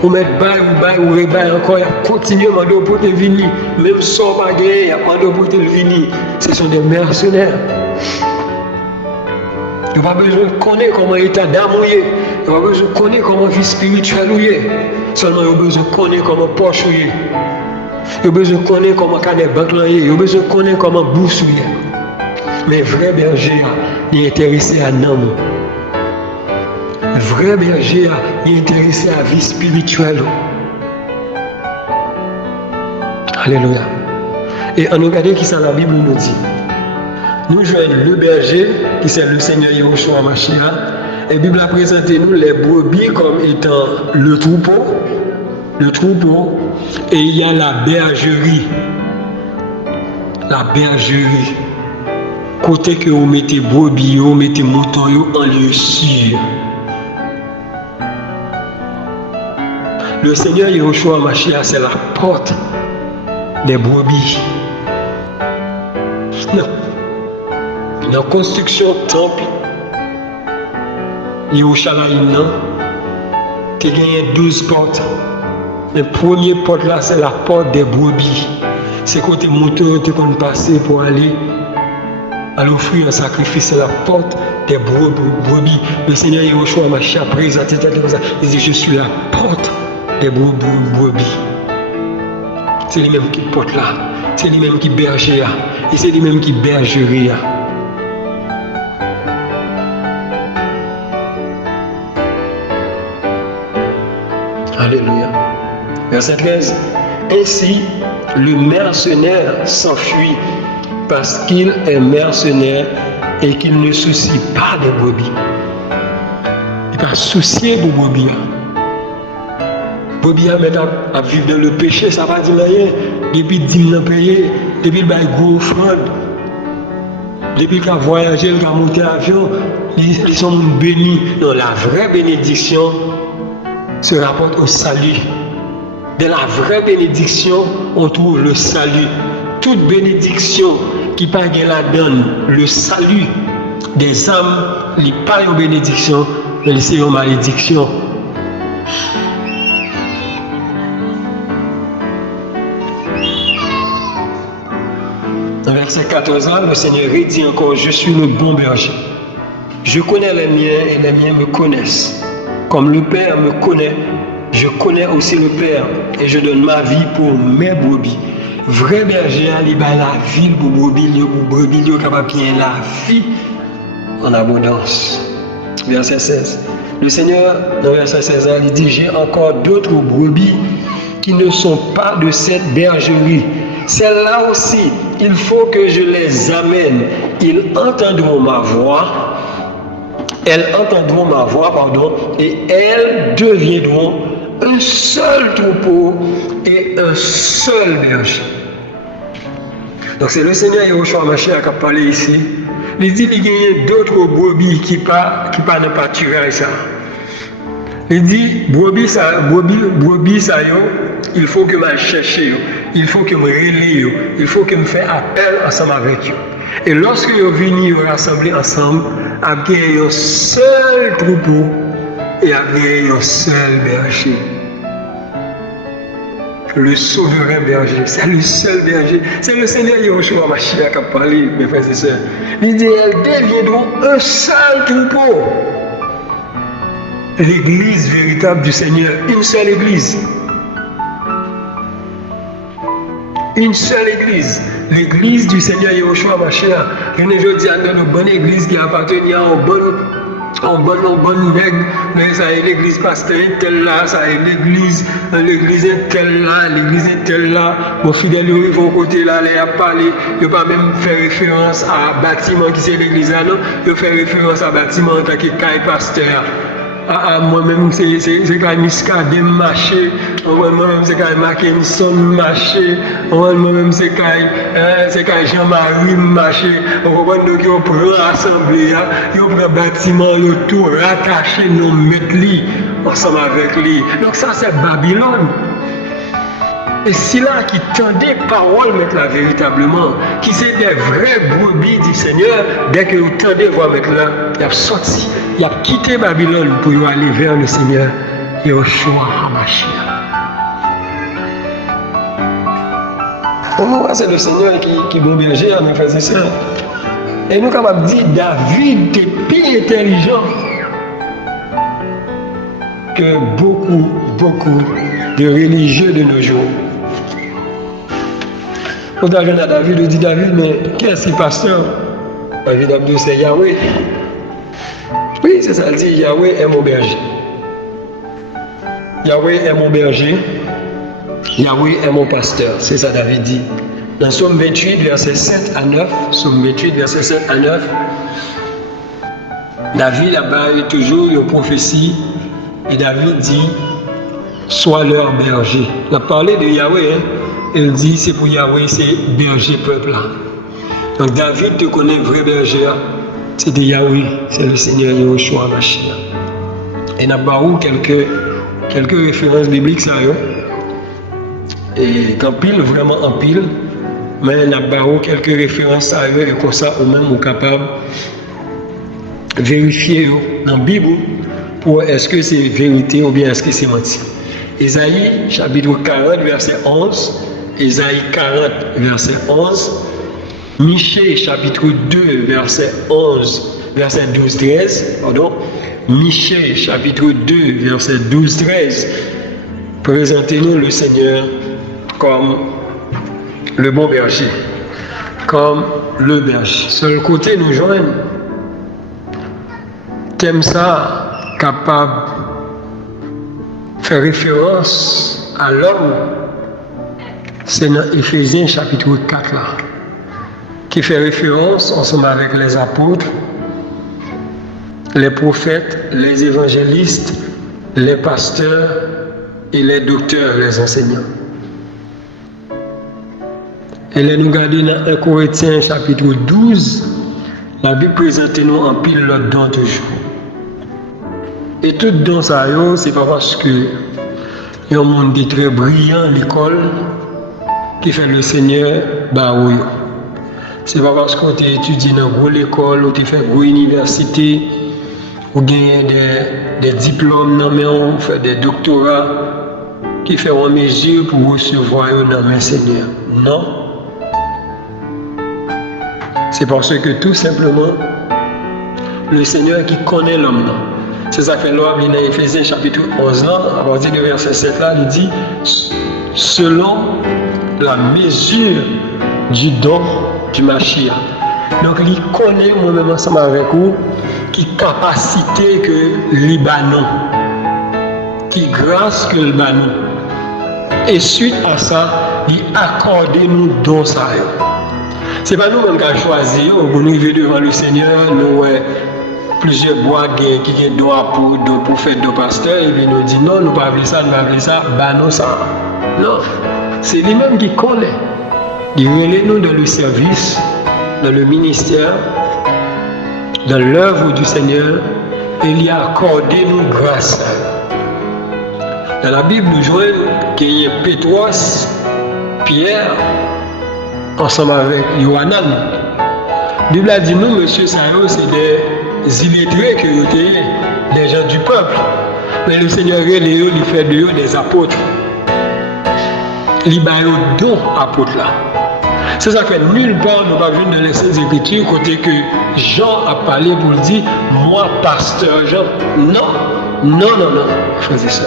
Ou mettre bail ou rebail encore, il a continué à demander pour te venir. Même sans baguette, il a demandé pour te venir. Ce sont des mercenaires. Il n'y a pas besoin de connaître comment l'état d'âme est. Il n'y a pas besoin de connaître comment vie spirituelle est. Seulement, il y a besoin de connaître comment poche est. Il y a besoin de connaître comment canne banque est. Il y a besoin de connaître comment bourse est. Mais vrai berger, il est intéressé à l'âme. Vrai berger, il est intéressé à la vie spirituelle. Alléluia. Et on regarde qui ça la Bible nous dit. Nous jouons le berger, qui c'est le Seigneur Yahushua Mashiach. Et la Bible a présenté nous les brebis comme étant le troupeau. Et il y a la bergerie. La bergerie. Côté que vous mettez brebis, vous mettez moutons en lieu sûr. Le Seigneur Yahushua Mashiach, c'est la porte des brebis. Non. Dans la construction temple, Yerushalayim, il y a 12 portes. La première porte là, c'est la porte des brebis. C'est côté moutons qui vont passer pour aller à l'offrir un sacrifice, c'est la porte des brebis. Le Seigneur Yahushua Mashiach présente comme ça. Il dit, je suis la porte des brebis. C'est lui-même qui porte là. C'est lui-même qui berger là. Et c'est lui-même qui bergerie là. Alléluia. Verset 13. Ainsi, le mercenaire s'enfuit parce qu'il est mercenaire et qu'il ne soucie pas des brebis. Il va soucier des brebis. Brebis à vivre dans le péché, ça va dire rien. Depuis 10 ans payé, depuis le gros offrande, depuis qu'il a voyagé, qu'il a monté l'avion, ils sont bénis. Non, la vraie bénédiction, se rapporte au salut. Dans la vraie bénédiction, on trouve le salut. Toute bénédiction qui part de la donne, le salut des âmes, n'est pas une bénédiction, mais c'est une malédiction. Dans verset 14, le Seigneur dit encore, je suis le bon berger. Je connais les miens et les miens me connaissent. Comme le Père me connaît, je connais aussi le Père et je donne ma vie pour mes brebis. Vrai berger, il va la vie pour brebis, il est capable de la vie en abondance. Verset 16. Le Seigneur, dans verset 16, il dit, j'ai encore d'autres brebis qui ne sont pas de cette bergerie. Celles-là aussi, il faut que je les amène. Ils entendront ma voix. Elles entendront ma voix, et elles deviendront un seul troupeau et un seul berger. Donc c'est le Seigneur Yahushua Mashiach qui a parlé ici. Il dit qu'il y a d'autres brebis qui ne pas tuer ça. Il dit, brebis ça, il faut que je cherche, il faut que je me relaye, il faut que je me fasse appel ensemble avec eux. Et lorsque vous venez rassembler ensemble, avec un seul troupeau et avec un seul berger. Le souverain berger, c'est le seul berger. C'est le Seigneur Yahushua Mashiach qui a parlé, mes frères et sœurs. Il dit, elles deviendront un seul troupeau. L'église véritable du Seigneur, une seule église. Une seule église. L'église du Seigneur Yahushua Mashiach. Je ne veux dire une bonne église qui appartient à une bonne règle. Mais ça est l'église pasteur telle là, ça est l'église telle là, l'église telle là. Mon fidèle, ils vont côté là, ils vont parler. Ils ne vont pas même faire référence à bâtiment qui c'est l'église là, non. Ils vont faire référence à bâtiment en tant que caille pasteur. Moi-même, c'est quand Miscadem marché, moi-même, c'est quand Mackinson marché, moi-même, c'est quand Jean-Marie marché. Donc, ils prennent l'assemblée, ils prennent le bâtiment, le tout rattaché, nous mettons ensemble avec lui. Donc, ça, c'est Babylone. Et c'est là qui tendait parole mettre là véritablement, qui c'est des vrais brebis du Seigneur, dès que vous tendez voir mettre là, il a sorti, il a quitté Babylone pour aller vers le Seigneur Yahushua HaMashiach. Pour moi, c'est le Seigneur qui est bon berger à mes frères et sœurs. Et nous, capables de dire, David était plus intelligent que beaucoup de religieux de nos jours. Quand on a David, il dit David, mais qu'est-ce que pasteur? David a dit c'est Yahweh. Oui, c'est ça, il dit Yahweh est mon berger. Yahweh est mon berger. Yahweh est mon pasteur. C'est ça David dit. Dans Somme 28, verset 7 à 9, Somme 28, verset 7 à 9, David a toujours une prophétie et David dit sois leur berger. Il a parlé de Yahweh, hein? Il dit c'est pour Yahweh, c'est berger peuple là. Donc David te connaît vrai berger, c'est de Yahweh, c'est le Seigneur Yahushua HaMashiach. Et il y a quelques références bibliques ça et qu'en pile, vraiment en pile, mais il y a quelques références à eux et comme ça au même on est capable de vérifier dans la Bible pour est-ce que c'est vérité ou bien est-ce que c'est menti. Ésaïe chapitre 40 verset 11, Ésaïe 40 verset 11, Michée chapitre 2 verset 11, verset 12-13, pardon, Michée chapitre 2 verset 12-13, présentez-nous le Seigneur comme le bon berger, comme le berger. Sur le côté nous joignent, thème ça, capable de faire référence à l'homme, c'est dans Éphésiens chapitre 4 là, qui fait référence ensemble avec les apôtres, les prophètes, les évangélistes, les pasteurs et les docteurs, les enseignants. Et là, nous regardons dans 1 Corinthiens chapitre 12, la Bible présente nous en pile l'autre don toujours. Et tout dans ça, c'est pas parce que il y a un monde qui est très brillant à l'école qui fait le Seigneur, bah oui. C'est pas parce que tu étudies dans une grande école ou tu fais une grande université ou gagner des diplômes, mais on fait des doctorats qui fait en mesure pour recevoir le Seigneur. Non. C'est parce que tout simplement, le Seigneur qui connaît l'homme. C'est ça que fait l'homme dans Éphésiens chapitre 11, à partir du verset 7 là, il dit selon la mesure du don du Mashiach. Donc il connaît moi-même ensemble avec vous qui capacité que Libanon, qui grâce que le Libanon. Et suite à ça, il accorde nous don ça. C'est pas nous qui avons choisi pour nous arriver devant le Seigneur, nous plusieurs boîtes qui ont droit pour faire de pasteur et puis nous dit non, nous ne pouvons pas ça, nous ne pouvons pas ça, bah non ça. Non, c'est lui-même qui connaît. Il relève nous dans le service, dans le ministère, dans l'œuvre du Seigneur, et il a accordé nous grâce. Dans la Bible, nous jouons qu'il y a Pétros, Pierre, ensemble avec Yohanan. La Bible a dit nous, monsieur Sayo, c'est des illettrés que vous étiez, des gens du peuple. Mais le Seigneur, il fait de eux des apôtres. Il a eu deux apôtres là. C'est ça que nulle part nous pas besoin de laisser les Écritures côté que Jean a parlé pour dire moi pasteur Jean. Non, faisait ça.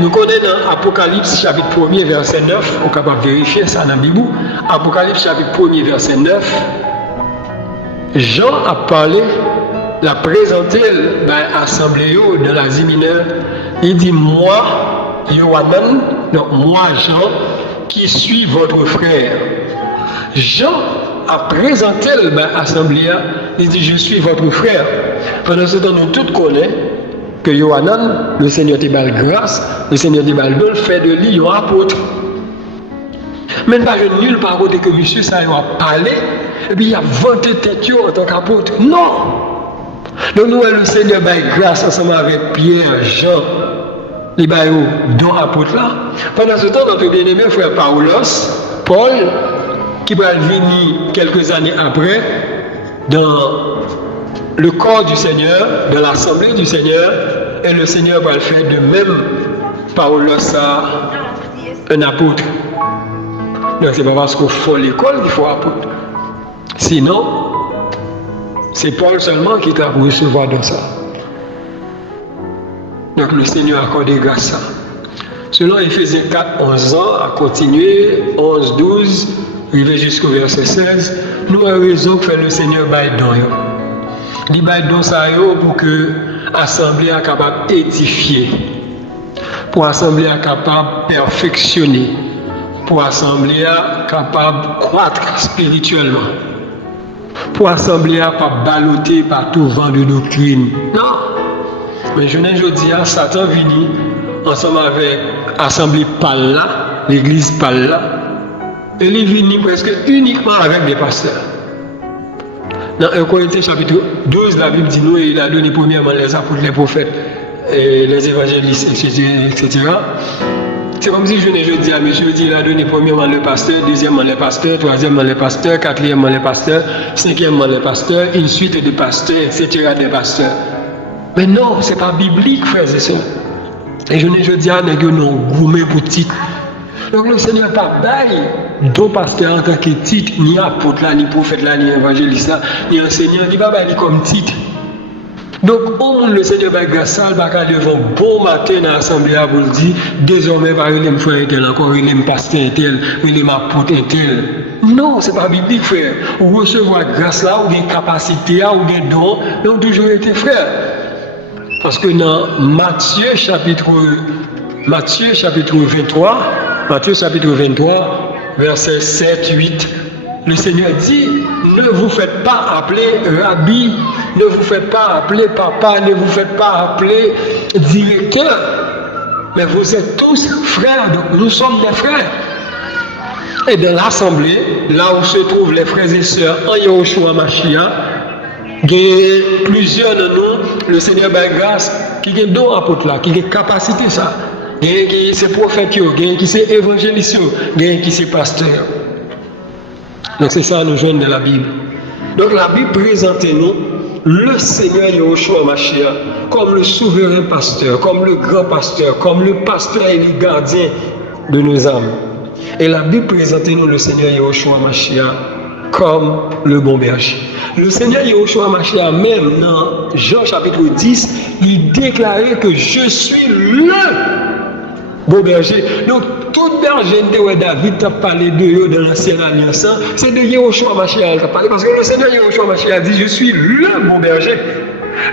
Nous connaissons dans Apocalypse chapitre 1er verset 9, on est capable de vérifier ça dans la Bible. Apocalypse chapitre 1er verset 9, Jean a parlé, l'a présenté à l'assemblée de l'Asie mineure. Il dit moi, Yohanan, donc moi Jean, qui suis votre frère. Jean a présenté l'assemblée, il dit je suis votre frère. Pendant ce temps, nous tous connaissons que Yohanan, le Seigneur te balle grâce, le Seigneur te balle don, fait de lui un apôtre. Même pas je nul par côté que monsieur ça a parlé, et puis il a vanté tête en tant qu'apôtre. Non! Donc nous, le Seigneur balle grâce ensemble avec Pierre, Jean, les baillots dont apôtre là. Pendant ce temps, notre bien-aimé frère Paul, qui va venir quelques années après, dans le corps du Seigneur, dans l'assemblée du Seigneur, et le Seigneur va le faire de même. Paulos a un apôtre. Donc c'est pas parce qu'on fait l'école qu'il faut apôtre. Sinon, c'est Paul seulement qui t'a recevoir dans ça. Donc le Seigneur a accordé grâce à ça. Selon Éphésiens 4, 11 ans, à continuer, 11, 12, arrivé jusqu'au verset 16, nous avons raison que le Seigneur baille dans eux. Il baille dans ça pour que l'assemblée soit capable d'édifier, pour l'assemblée soit capable de perfectionner, pour l'assemblée soit capable de croître spirituellement, pour l'assemblée soit pas balloter par tout vent de doctrine. Non! Mais je ne dis pas, Satan vient ensemble avec l'assemblée Palla, l'église Palla, et il vient presque uniquement avec des pasteurs. Dans 1 Corinthiens chapitre 12, la Bible dit nous, il a donné premièrement les apôtres, les prophètes, et les évangélistes, etc. C'est comme si je dis à monsieur, il a donné premièrement le pasteur, deuxièmement les pasteurs, troisièmement les pasteurs, quatrièmement les pasteurs, cinquièmement les pasteurs, une suite de pasteurs, etc. des pasteurs. Mais non, ce n'est pas biblique, frères et sœurs. Et je dis à nous, nous gourmets pour titre. Donc le Seigneur n'a pas bail deux pasteurs en tant que titre, ni apôtre là, ni prophète là, ni évangéliste là, ni enseignant, il va bail comme titre. Donc au monde le Seigneur va grâce à va devant bon matin dans l'assemblée pour le dire désormais va il me frère tel encore il me pasteur tel, il m'apôtre tel. Non, c'est pas biblique frère. Ou recevoir grâce là ou des capacités ou des dons, nous avons toujours été frères. Parce que dans Matthieu chapitre 23, versets 7, 8, le Seigneur dit, ne vous faites pas appeler rabbi, ne vous faites pas appeler papa, ne vous faites pas appeler directeur, mais vous êtes tous frères, donc nous sommes des frères. Et dans l'assemblée, là où se trouvent les frères et sœurs en Yahushua Mashiach, il y a plusieurs de nous le Seigneur par grâce, qui est don apôtre là, qui a capacité ça. Qui c'est prophète, qui c'est évangéliste, qui c'est pasteur. Donc c'est ça nous joignons dans la Bible. Donc la Bible présente nous le Seigneur Yahushua Mashiach comme le souverain pasteur, comme le grand pasteur, comme le pasteur et le gardien de nos âmes. Et la Bible présente nous le Seigneur Yahushua Mashiach comme le bon berger. Le Seigneur Yahushua Mashiach, même dans Jean chapitre 10, il déclarait que je suis le bon berger. Donc, tout berger de David a parlé de eux dans l'ancienne alliance, c'est de Yahushua Mashiach qui a parlé, parce que le Seigneur Yahushua Mashiach dit je suis le bon berger.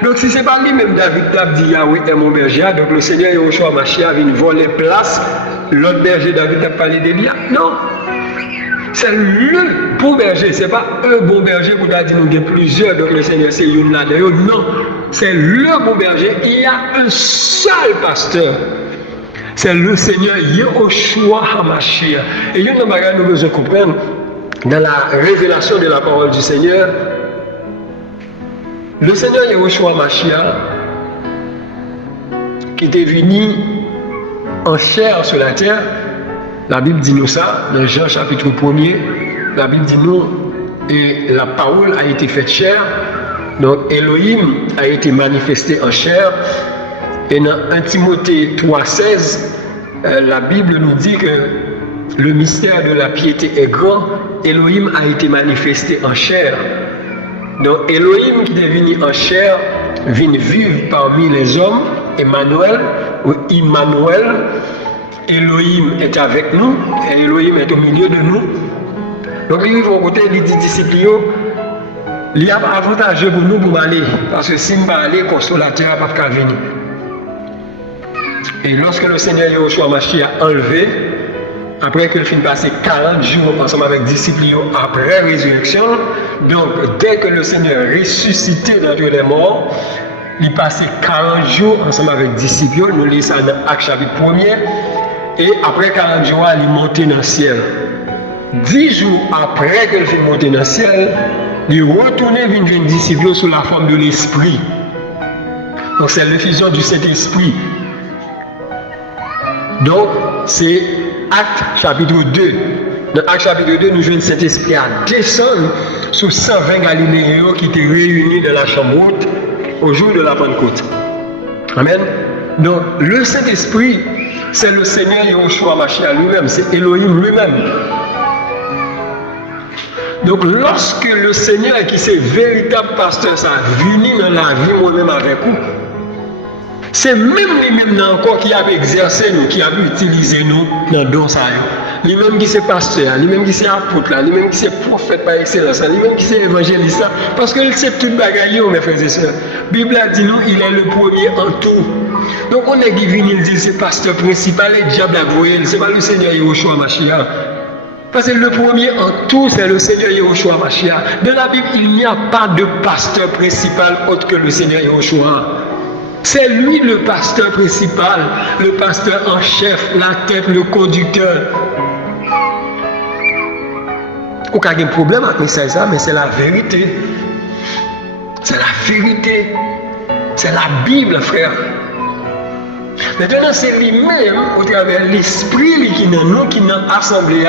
Donc, si ce n'est pas lui-même David qui a dit Yahweh est mon berger, donc le Seigneur Yahushua Mashiach vient voler place, l'autre berger David a parlé d'Élia. Non. C'est le bon berger, ce n'est pas un bon berger pour dire nous avons plusieurs, donc le Seigneur c'est une là dedans. Non, c'est le bon berger. Il y a un seul pasteur. C'est le Seigneur Yahushua HaMashiach. Et il y a une chose que nous devons comprendre dans la révélation de la parole du Seigneur. Le Seigneur Yahushua HaMashiach qui était venu en chair sur la terre. La Bible dit nous ça, dans Jean chapitre 1er, la Bible dit nous, et la parole a été faite chair, donc Elohim a été manifesté en chair, et dans 1 Timothée 3,16, la Bible nous dit que le mystère de la piété est grand, Elohim a été manifesté en chair. Donc Elohim qui est venu en chair, vient vivre parmi les hommes, Emmanuel ou Immanuel. Elohim est avec nous, et Elohim est au milieu de nous. Donc, il va côté, il dit disciples, il y a avantage pour nous pour aller, parce que si nous aller, le consolateur n'a pas venir. Et lorsque le Seigneur Yahushua Mashiach a enlevé, après qu'il finit passer 40 jours ensemble avec les disciples après la résurrection, donc dès que le Seigneur ressuscité d'entre les morts, il passait 40 jours ensemble avec les disciples, nous lisons ça dans Actes chapitre 1er. Et après 40 jours, il est monté dans le ciel. 10 jours après qu'il est monté dans le ciel, il est retourné vers les disciples sous la forme de l'Esprit. Donc c'est l'effusion du Saint-Esprit. Donc c'est Acte chapitre 2. Dans Acte chapitre 2, nous jouons le Saint-Esprit à descendre sur 120 Galiléens qui étaient réunis dans la chambre haute au jour de la Pentecôte. Amen. Donc le Saint-Esprit, c'est le Seigneur Yahushua Mashiach lui-même, c'est Elohim lui-même. Donc lorsque le Seigneur qui est véritable pasteur, ça venu dans la vie moi-même avec vous, c'est même lui-même encore qui a exercé nous, qui a utilisé nous dans le don ça. Lui-même qui est pasteur, lui-même qui est apôtre, lui-même qui est prophète par excellence, lui-même qui est évangéliste, parce que c'est tout le bagaille, mes frères et sœurs. La Bible a dit nous, il est le premier en tout. Donc on est qui vient, il dit c'est pasteur principal, le diable a voué, c'est pas le Seigneur Yahushua Mashiach. Parce que le premier en tout, c'est le Seigneur Yahushua Mashiach. Dans la Bible, il n'y a pas de pasteur principal autre que le Seigneur Yahushua. C'est lui le pasteur principal, le pasteur en chef, la tête, le conducteur. Aucun problème avec ça, mais c'est la vérité. C'est la vérité. C'est la Bible, frère. Maintenant, c'est lui-même, au travers de l'esprit qui est dans nous, qui est dans l'assemblée,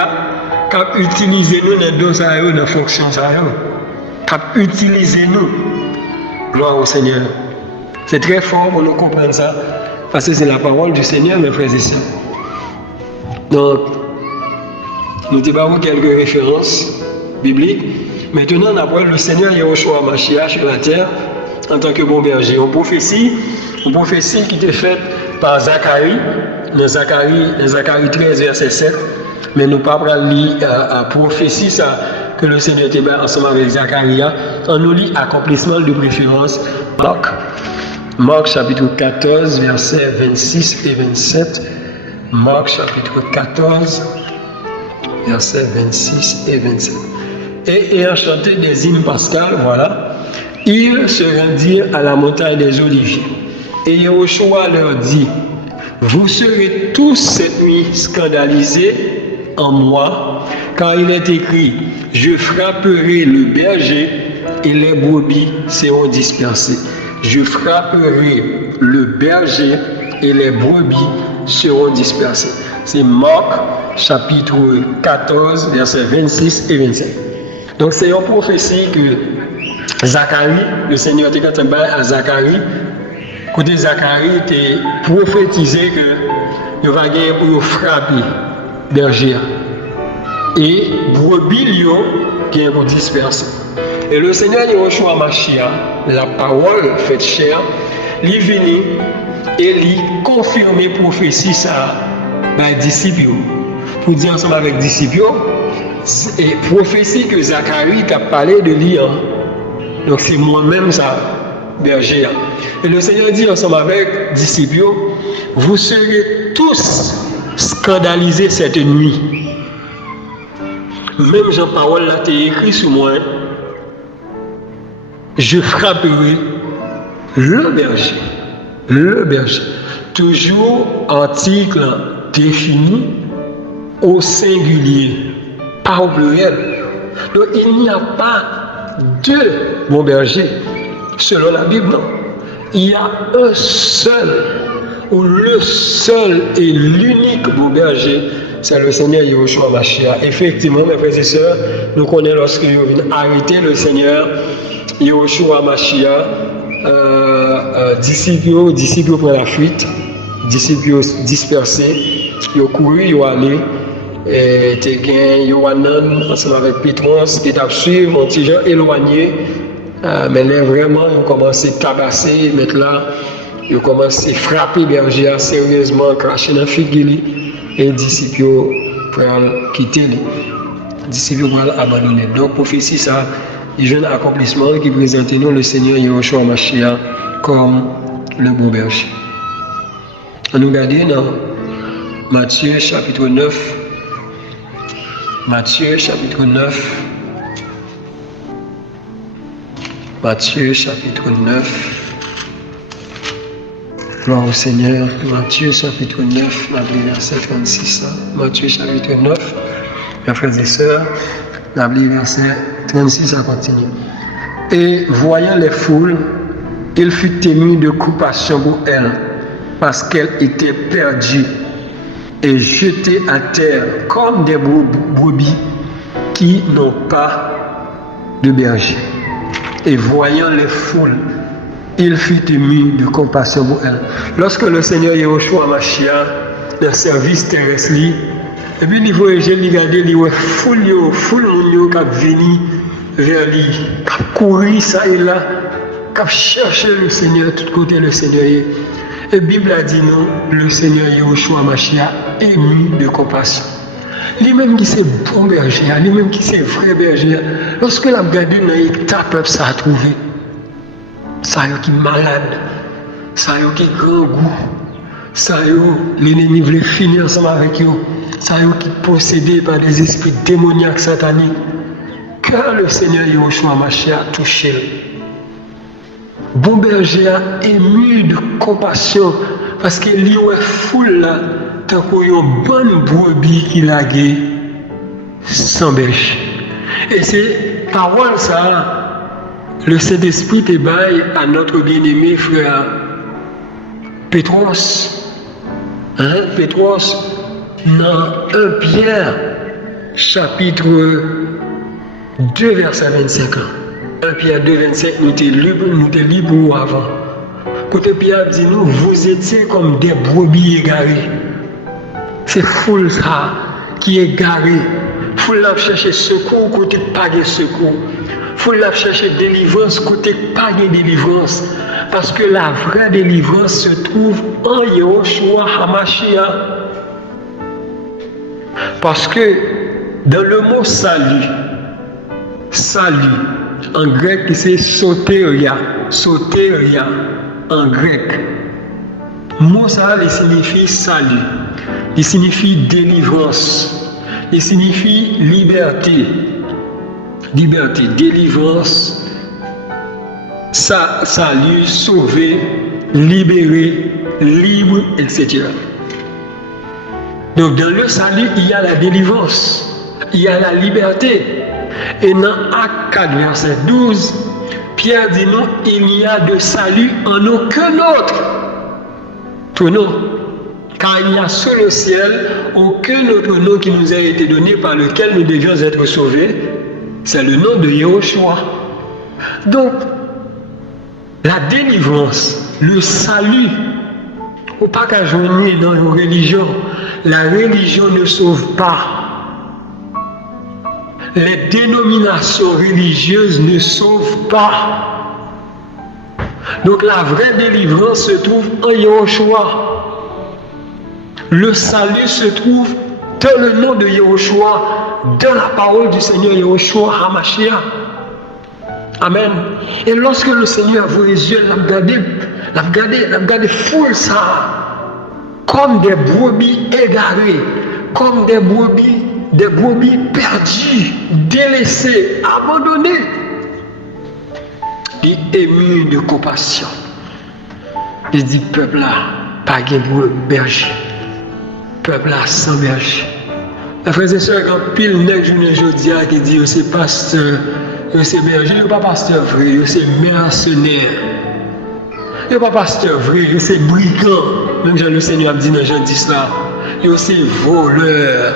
qui a utilisé nous dans la fonction, qui a utilisé nous. Gloire au Seigneur. C'est très fort pour nous comprendre ça, parce que c'est la parole du Seigneur, mes frères et sœurs. Donc, nous avons quelques références bibliques. Maintenant, on apprend le Seigneur Yahushua Mashiach sur la terre en tant que bon berger. Une prophétie qui était faite par Zacharie, dans Zacharie 13, verset 7. Mais nous ne pouvons pas lire la prophétie ça, que le Seigneur était ensemble avec Zacharie. On nous lit accomplissement de préférence. Marc chapitre 14, versets 26 et 27. Marc chapitre 14, versets 26 et 27. Et ayant chanté des hymnes pascales, voilà, ils se rendirent à la montagne des Oliviers. Et Yahushua leur dit, vous serez tous cette nuit scandalisés en moi, car il est écrit, je frapperai le berger et les brebis seront dispersées. Je frapperai le berger et les brebis seront dispersées. C'est Marc chapitre 14, versets 26 et 27. Donc c'est une prophétie que Zacharie, le Seigneur était quand à Zacharie, côté Zacharie était prophétisé que il va gagner pour frapper berger et brebis qui est pour disperser. Et le Seigneur Yahushua Mashiach, la parole faite chair, il est venu et il confirme la prophétie ça par les disciples. Pour dire ensemble avec les disciples, et prophétie que Zacharie a parlé de lui. Donc c'est moi-même ça, berger. Et le Seigneur dit ensemble avec les disciples, vous serez tous scandalisés cette nuit. Même Jean-Paul l'a écrit sur moi. Je frapperai le berger. Toujours article défini au singulier, pas au pluriel. Donc il n'y a pas deux bons bergers, selon la Bible. Non. Il y a un seul, ou le seul et l'unique bon berger, c'est le Seigneur Yahushua Mashiach. Effectivement, mes frères et sœurs, nous connaissons lorsqu'il vient arrêter le Seigneur Yahushua Mashiach, disciples prennent la fuite, disciples dispersés, ils ont couru, ils ont allé, et ils ont ensemble avec Pétros, qui ont suivi mon petit gens éloigné, mais là vraiment, ils ont commencé à tabasser, maintenant, ils ont commencé à frapper berger sérieusement, cracher dans le figuier, et les disciples pour quitter, les disciples pour abandonner. Donc, prophétie, ça, il y a un accomplissement qui présente nous le Seigneur Yahushua Mashiach comme le bon berger. On nous regarde dans Matthieu chapitre 9. Matthieu chapitre 9. Matthieu chapitre 9. Gloire au Seigneur. Matthieu chapitre 9, verset 36. Matthieu chapitre 9. Mes frères et sœurs, la verset 36 à continuer. Et voyant les foules, il fut ému de compassion pour elles, parce qu'elles étaient perdues et jetées à terre comme des brebis qui n'ont pas de berger. Et voyant les foules, il fut ému de compassion pour elles. Lorsque le Seigneur Yahushua Mashiach, dans le service terrestre, et puis il voyageait, il regardait, il voyait foule moun qui venu vers lui, qui courir ça et là, qui chercher le Seigneur, de tous côtés le Seigneur. Et la Bible a dit non, le Seigneur Yahushua Mashiach ému de compassion. Lui-même qui c'est bon berger, lui-même qui c'est vrai berger, lorsque la regardé dans l'état peuple ça a trouvé, ça qui est malade, ça qui est grand goût, ça l'ennemi voulait finir ensemble avec eux, ça qui est possédé par des esprits démoniaques sataniques, car le Seigneur Yahushua Mashiach a touché. Bon berger a ému de compassion parce que lui est foule là, tant qu'il y a une bonne brebis qui l'a gué sans berger. Et c'est parole ça, le Saint-Esprit te baille à notre bien-aimé frère Pétros. Pétros, dans 1 Pierre, chapitre 2, verset 25. 1 Pierre 2, 25, nous étions libres avant. Côté Pierre dit nous, vous étiez comme des brebis égarées. C'est foule ça qui est égarée. Foule là chercher secours côté pas de secours. Foule là chercher délivrance côté pas de délivrance. Parce que la vraie délivrance se trouve en Yahushua HaMashiach. Parce que dans le mot salut, en grec c'est soteria en grec. Le mot ça il signifie salut, il signifie délivrance, il signifie liberté, délivrance, salut, sauver, libérer, libre, etc. Donc dans le salut, il y a la délivrance, il y a la liberté. Et dans Actes 4, verset 12, Pierre dit non, il n'y a de salut en aucun autre. Pour nous. Car il n'y a sur le ciel aucun autre nom qui nous a été donné par lequel nous devions être sauvés. C'est le nom de Yahushua. Donc, la délivrance, le salut, ou pas qu'à joindre dans nos religions. La religion ne sauve pas. Les dénominations religieuses ne sauvent pas. Donc la vraie délivrance se trouve en Yahushua. Le salut se trouve dans le nom de Yahushua, dans la parole du Seigneur Yahushua HaMashiach. Amen. Et lorsque le Seigneur a ouvert les yeux, il a regardé foule ça, comme des brebis égarées, comme des brebis perdues, délaissées, abandonnées. Il est ému de compassion. Il dit, peuple là, pas de berger. Peuple là, sans berger. Les frères et sœurs, quand pile nègre journée aujourd'hui qui dit, c'est pasteur, c'est berger, il n'est pas pasteur vrai, c'est mercenaire. Il n'est pas pasteur vrai, c'est brigand. Même Jean le Seigneur a dit dans Jean 10 là, c'est voleur.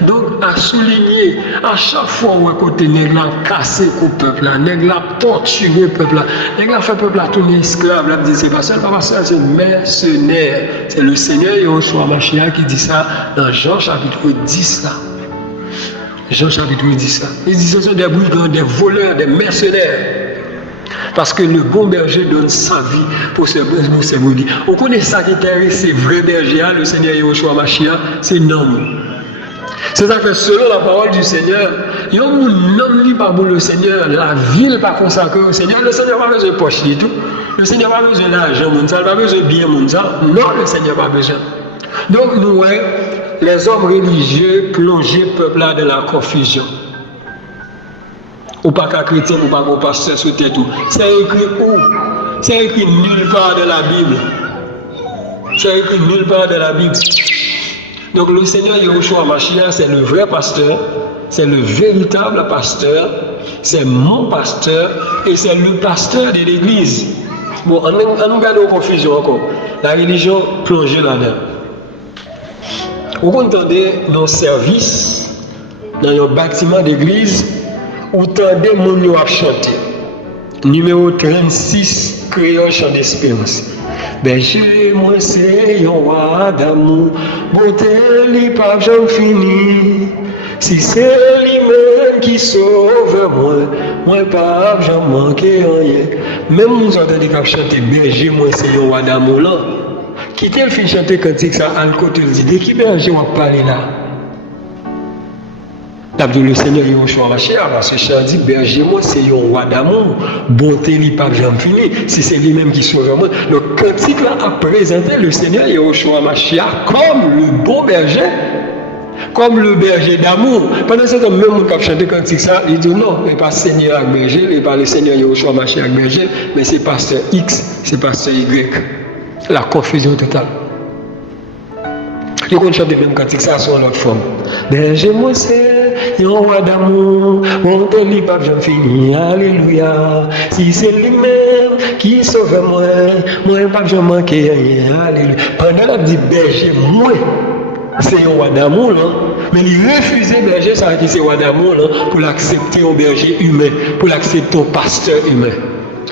Donc, à souligner, à chaque fois où côté nègre l'a cassé au peuple là, nègre l'a torturé le peuple là, nègre l'a fait le peuple là tourner esclave, là, dit c'est pas seul, c'est mercenaire. C'est le Seigneur Yahushua HaMashiach qui dit ça dans Jean chapitre 10 là. Jean chapitre 10 ça. Il dit ce sont des brigands, des voleurs, des mercenaires. Parce que le bon berger donne sa vie pour ses brebis. On connaît ça qui est vrai berger, le Seigneur Yahushua HaMashiach, c'est non. C'est ça que selon la parole du Seigneur, il y a un homme qui pas pour le Seigneur, la ville pas consacrée au Seigneur, le Seigneur n'a pas besoin de poche du tout. Le Seigneur n'a pas besoin d'argent, il n'a pas besoin de bien, non, le Seigneur n'a pas besoin. Donc nous, les hommes religieux plongent le peuple là dans la confusion. Ou pas qu'un chrétien, ou pas qu'un pasteur sur tête. C'est écrit où? C'est écrit nulle part dans la Bible. C'est écrit nulle part dans la Bible. Donc le Seigneur Yahushua HaMashiach, c'est le vrai pasteur, c'est le véritable pasteur, c'est mon pasteur et c'est le pasteur de l'église. Bon, on nous garde en confusion encore. La religion plongée là-dedans. Vous entendez nos services dans nos bâtiments d'église, vous entendez mon nous à chanter. Numéro 36, créole chant d'espérance. Berger, moi c'est un roi d'amour, beauté li pas jamais fini. Si c'est lui-même qui sauve moi pas jamais manquer rien. Même nous entendons qu'on chante berger, moi c'est un roi d'amour là. Quittez le film chanter cantique ça à côté dit de qui berger on va parler là. D'abord le Seigneur Yahushua HaMashiach, parce que chant dit berger moi c'est un roi d'amour, bonté li pas jamais fini, si c'est lui-même qui sauve moi. Donc cantique là a présenté le Seigneur Yahushua HaMashiach comme le bon berger, comme le berger d'amour. Pendant ce temps même on qui chanté cantique ça, il dit non, il n'est pas Seigneur berger, il n'est pas le Seigneur Yahushua HaMashiach berger, mais c'est pasteur X, c'est pasteur Y. La confusion totale. Il qu'on chante même cantique ça sur notre forme. Berger moi c'est un roi d'amour, mon téli pas jamais fini, alléluia. Si c'est lui-même qui sauve moi pas jamais manquer rien, alléluia. Pendant la dit berger, moi, c'est un roi d'amour, là. Mais il refusait berger, ça qui c'est roi d'amour, là, pour l'accepter un berger humain, pour l'accepter un pasteur humain.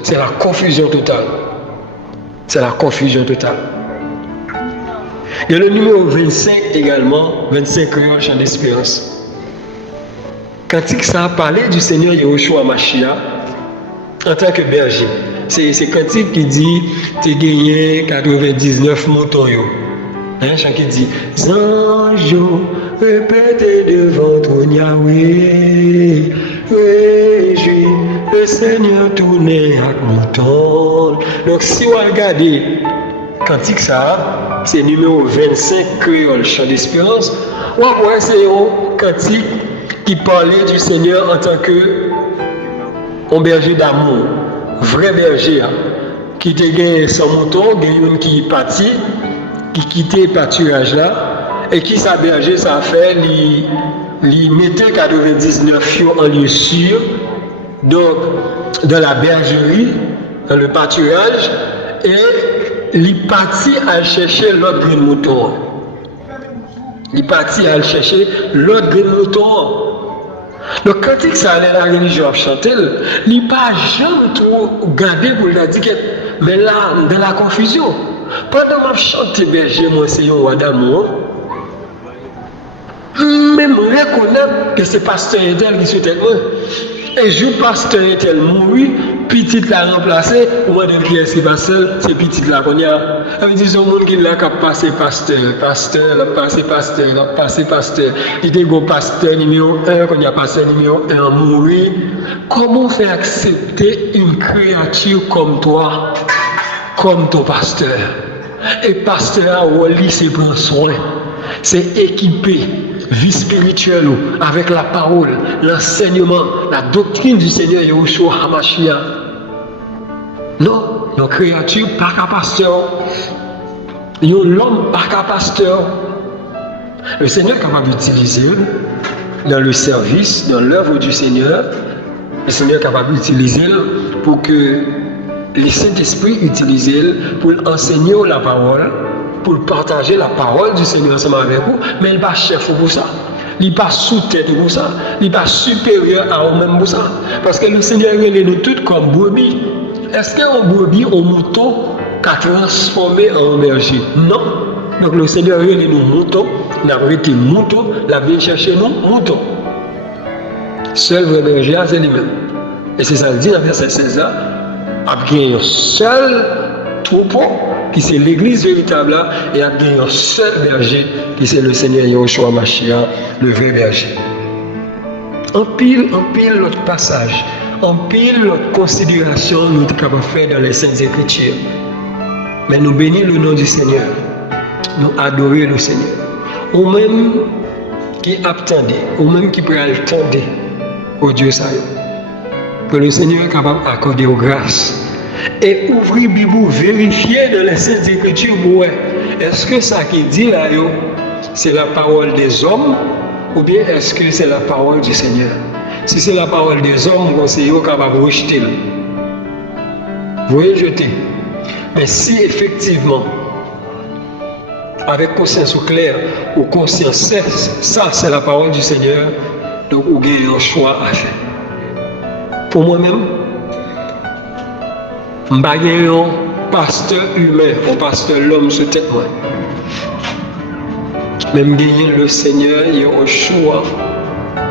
C'est la confusion totale. C'est la confusion totale. Il y a le numéro 25 également, 25 créole chant d'espérance. Quand ça a parlé du Seigneur Yahushua HaMashiach en tant que berger, c'est cantique qui dit tu as gagné 99 moutons. Un chant qui dit anges répétez devant ton Yahweh, réjouis le Seigneur tourné avec mouton. Donc si vous regardez cantique ça, c'est numéro 25 créole chant d'espérance. On voit c'est un cantique qui parlait du Seigneur en tant que un berger d'amour, vrai berger, qui te gagne son mouton, gagne qui partit, qui quittait le pâturage là, et qui sa berger ça fait, il mettait 99 en lieu sûr. Donc dans la bergerie, dans le pâturage, et il parti à chercher l'autre grain de mouton. Il parti à chercher l'autre grain de mouton. Donc quand il allait la religion chanter, il n'a pas jamais trop gardé pour la dire mais là, dans la confusion, pendant que je chante berger, moi c'est un roi d'amour. Mais je reconnais que c'est pasteur Etel qui souhaitait moi. Et je pasteur Etel mourir, petit l'a remplacé, moi de qui est-ce qui passe seul, c'est petit là qu'on y a. Elle me dit, c'est un monde qui l'a passé pasteur, l'a passé pasteur, l'a passé pasteur. Il était un pasteur numéro 1, qu'on y a passé numéro 1 mourir. Comment faire accepter une créature comme toi, comme ton pasteur? Et pasteur a oublié, c'est prendre soin, c'est équipé. Vie spirituelle avec la parole, l'enseignement, la doctrine du Seigneur Yahushua HaMashiach. Non, une créature pas qu'un pasteur, un homme pas qu'un pasteur. Le Seigneur est capable d'utiliser dans le service, dans l'œuvre du Seigneur. Le Seigneur est capable d'utiliser pour que le Saint-Esprit utilise pour enseigner la parole, pour partager la parole du Seigneur ensemble avec vous, mais il n'est pas chef pour ça. Il n'est pas sous-tête pour ça. Il n'est pas supérieur à vous-même pour ça. Parce que le Seigneur est nous tous comme brebis. Est-ce qu'un brebis, un mouton, qu'a transformé en berger? Non. Donc le Seigneur est nous moutons, il a été mouton, il a venu chercher nous moutons. Seul vrai berger, c'est lui-même. Et c'est ça le dit dans verset 16 là. Il y a un seul troupeau qui c'est l'église véritable là, et il y a un seul berger qui c'est le Seigneur Yahushua HaMashiach, le vrai berger. En pile l'autre passage, en pile l'autre considération nous sommes capables de faire dans les Saintes Écritures. Mais nous bénissons le nom du Seigneur, nous adorons le Seigneur. Ou même qui attendez, ou même qui peut attendre au Dieu ça. Que le Seigneur est capable d'accorder aux grâces. Et ouvrir Bible, vérifier dans les Saintes Écritures, est-ce que ça qui dit là, c'est la parole des hommes ou bien est-ce que c'est la parole du Seigneur? Si c'est la parole des hommes, c'est eux capable de rejeter. Vous voyez, jeter. Mais si effectivement, avec conscience claire ou conscience, ça c'est la parole du Seigneur, donc vous avez un choix à faire. Pour moi-même, je ne suis pas un pasteur humain, un pasteur l'homme sur tête. Même gagner le Seigneur Yahushua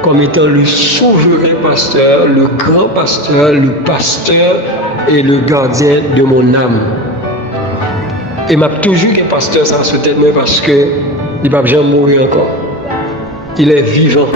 comme étant le souverain pasteur, le grand pasteur, le pasteur et le gardien de mon âme. Et m'a toujours un pasteur ça sur tête parce que il ne va jamais mourir encore. Il est vivant.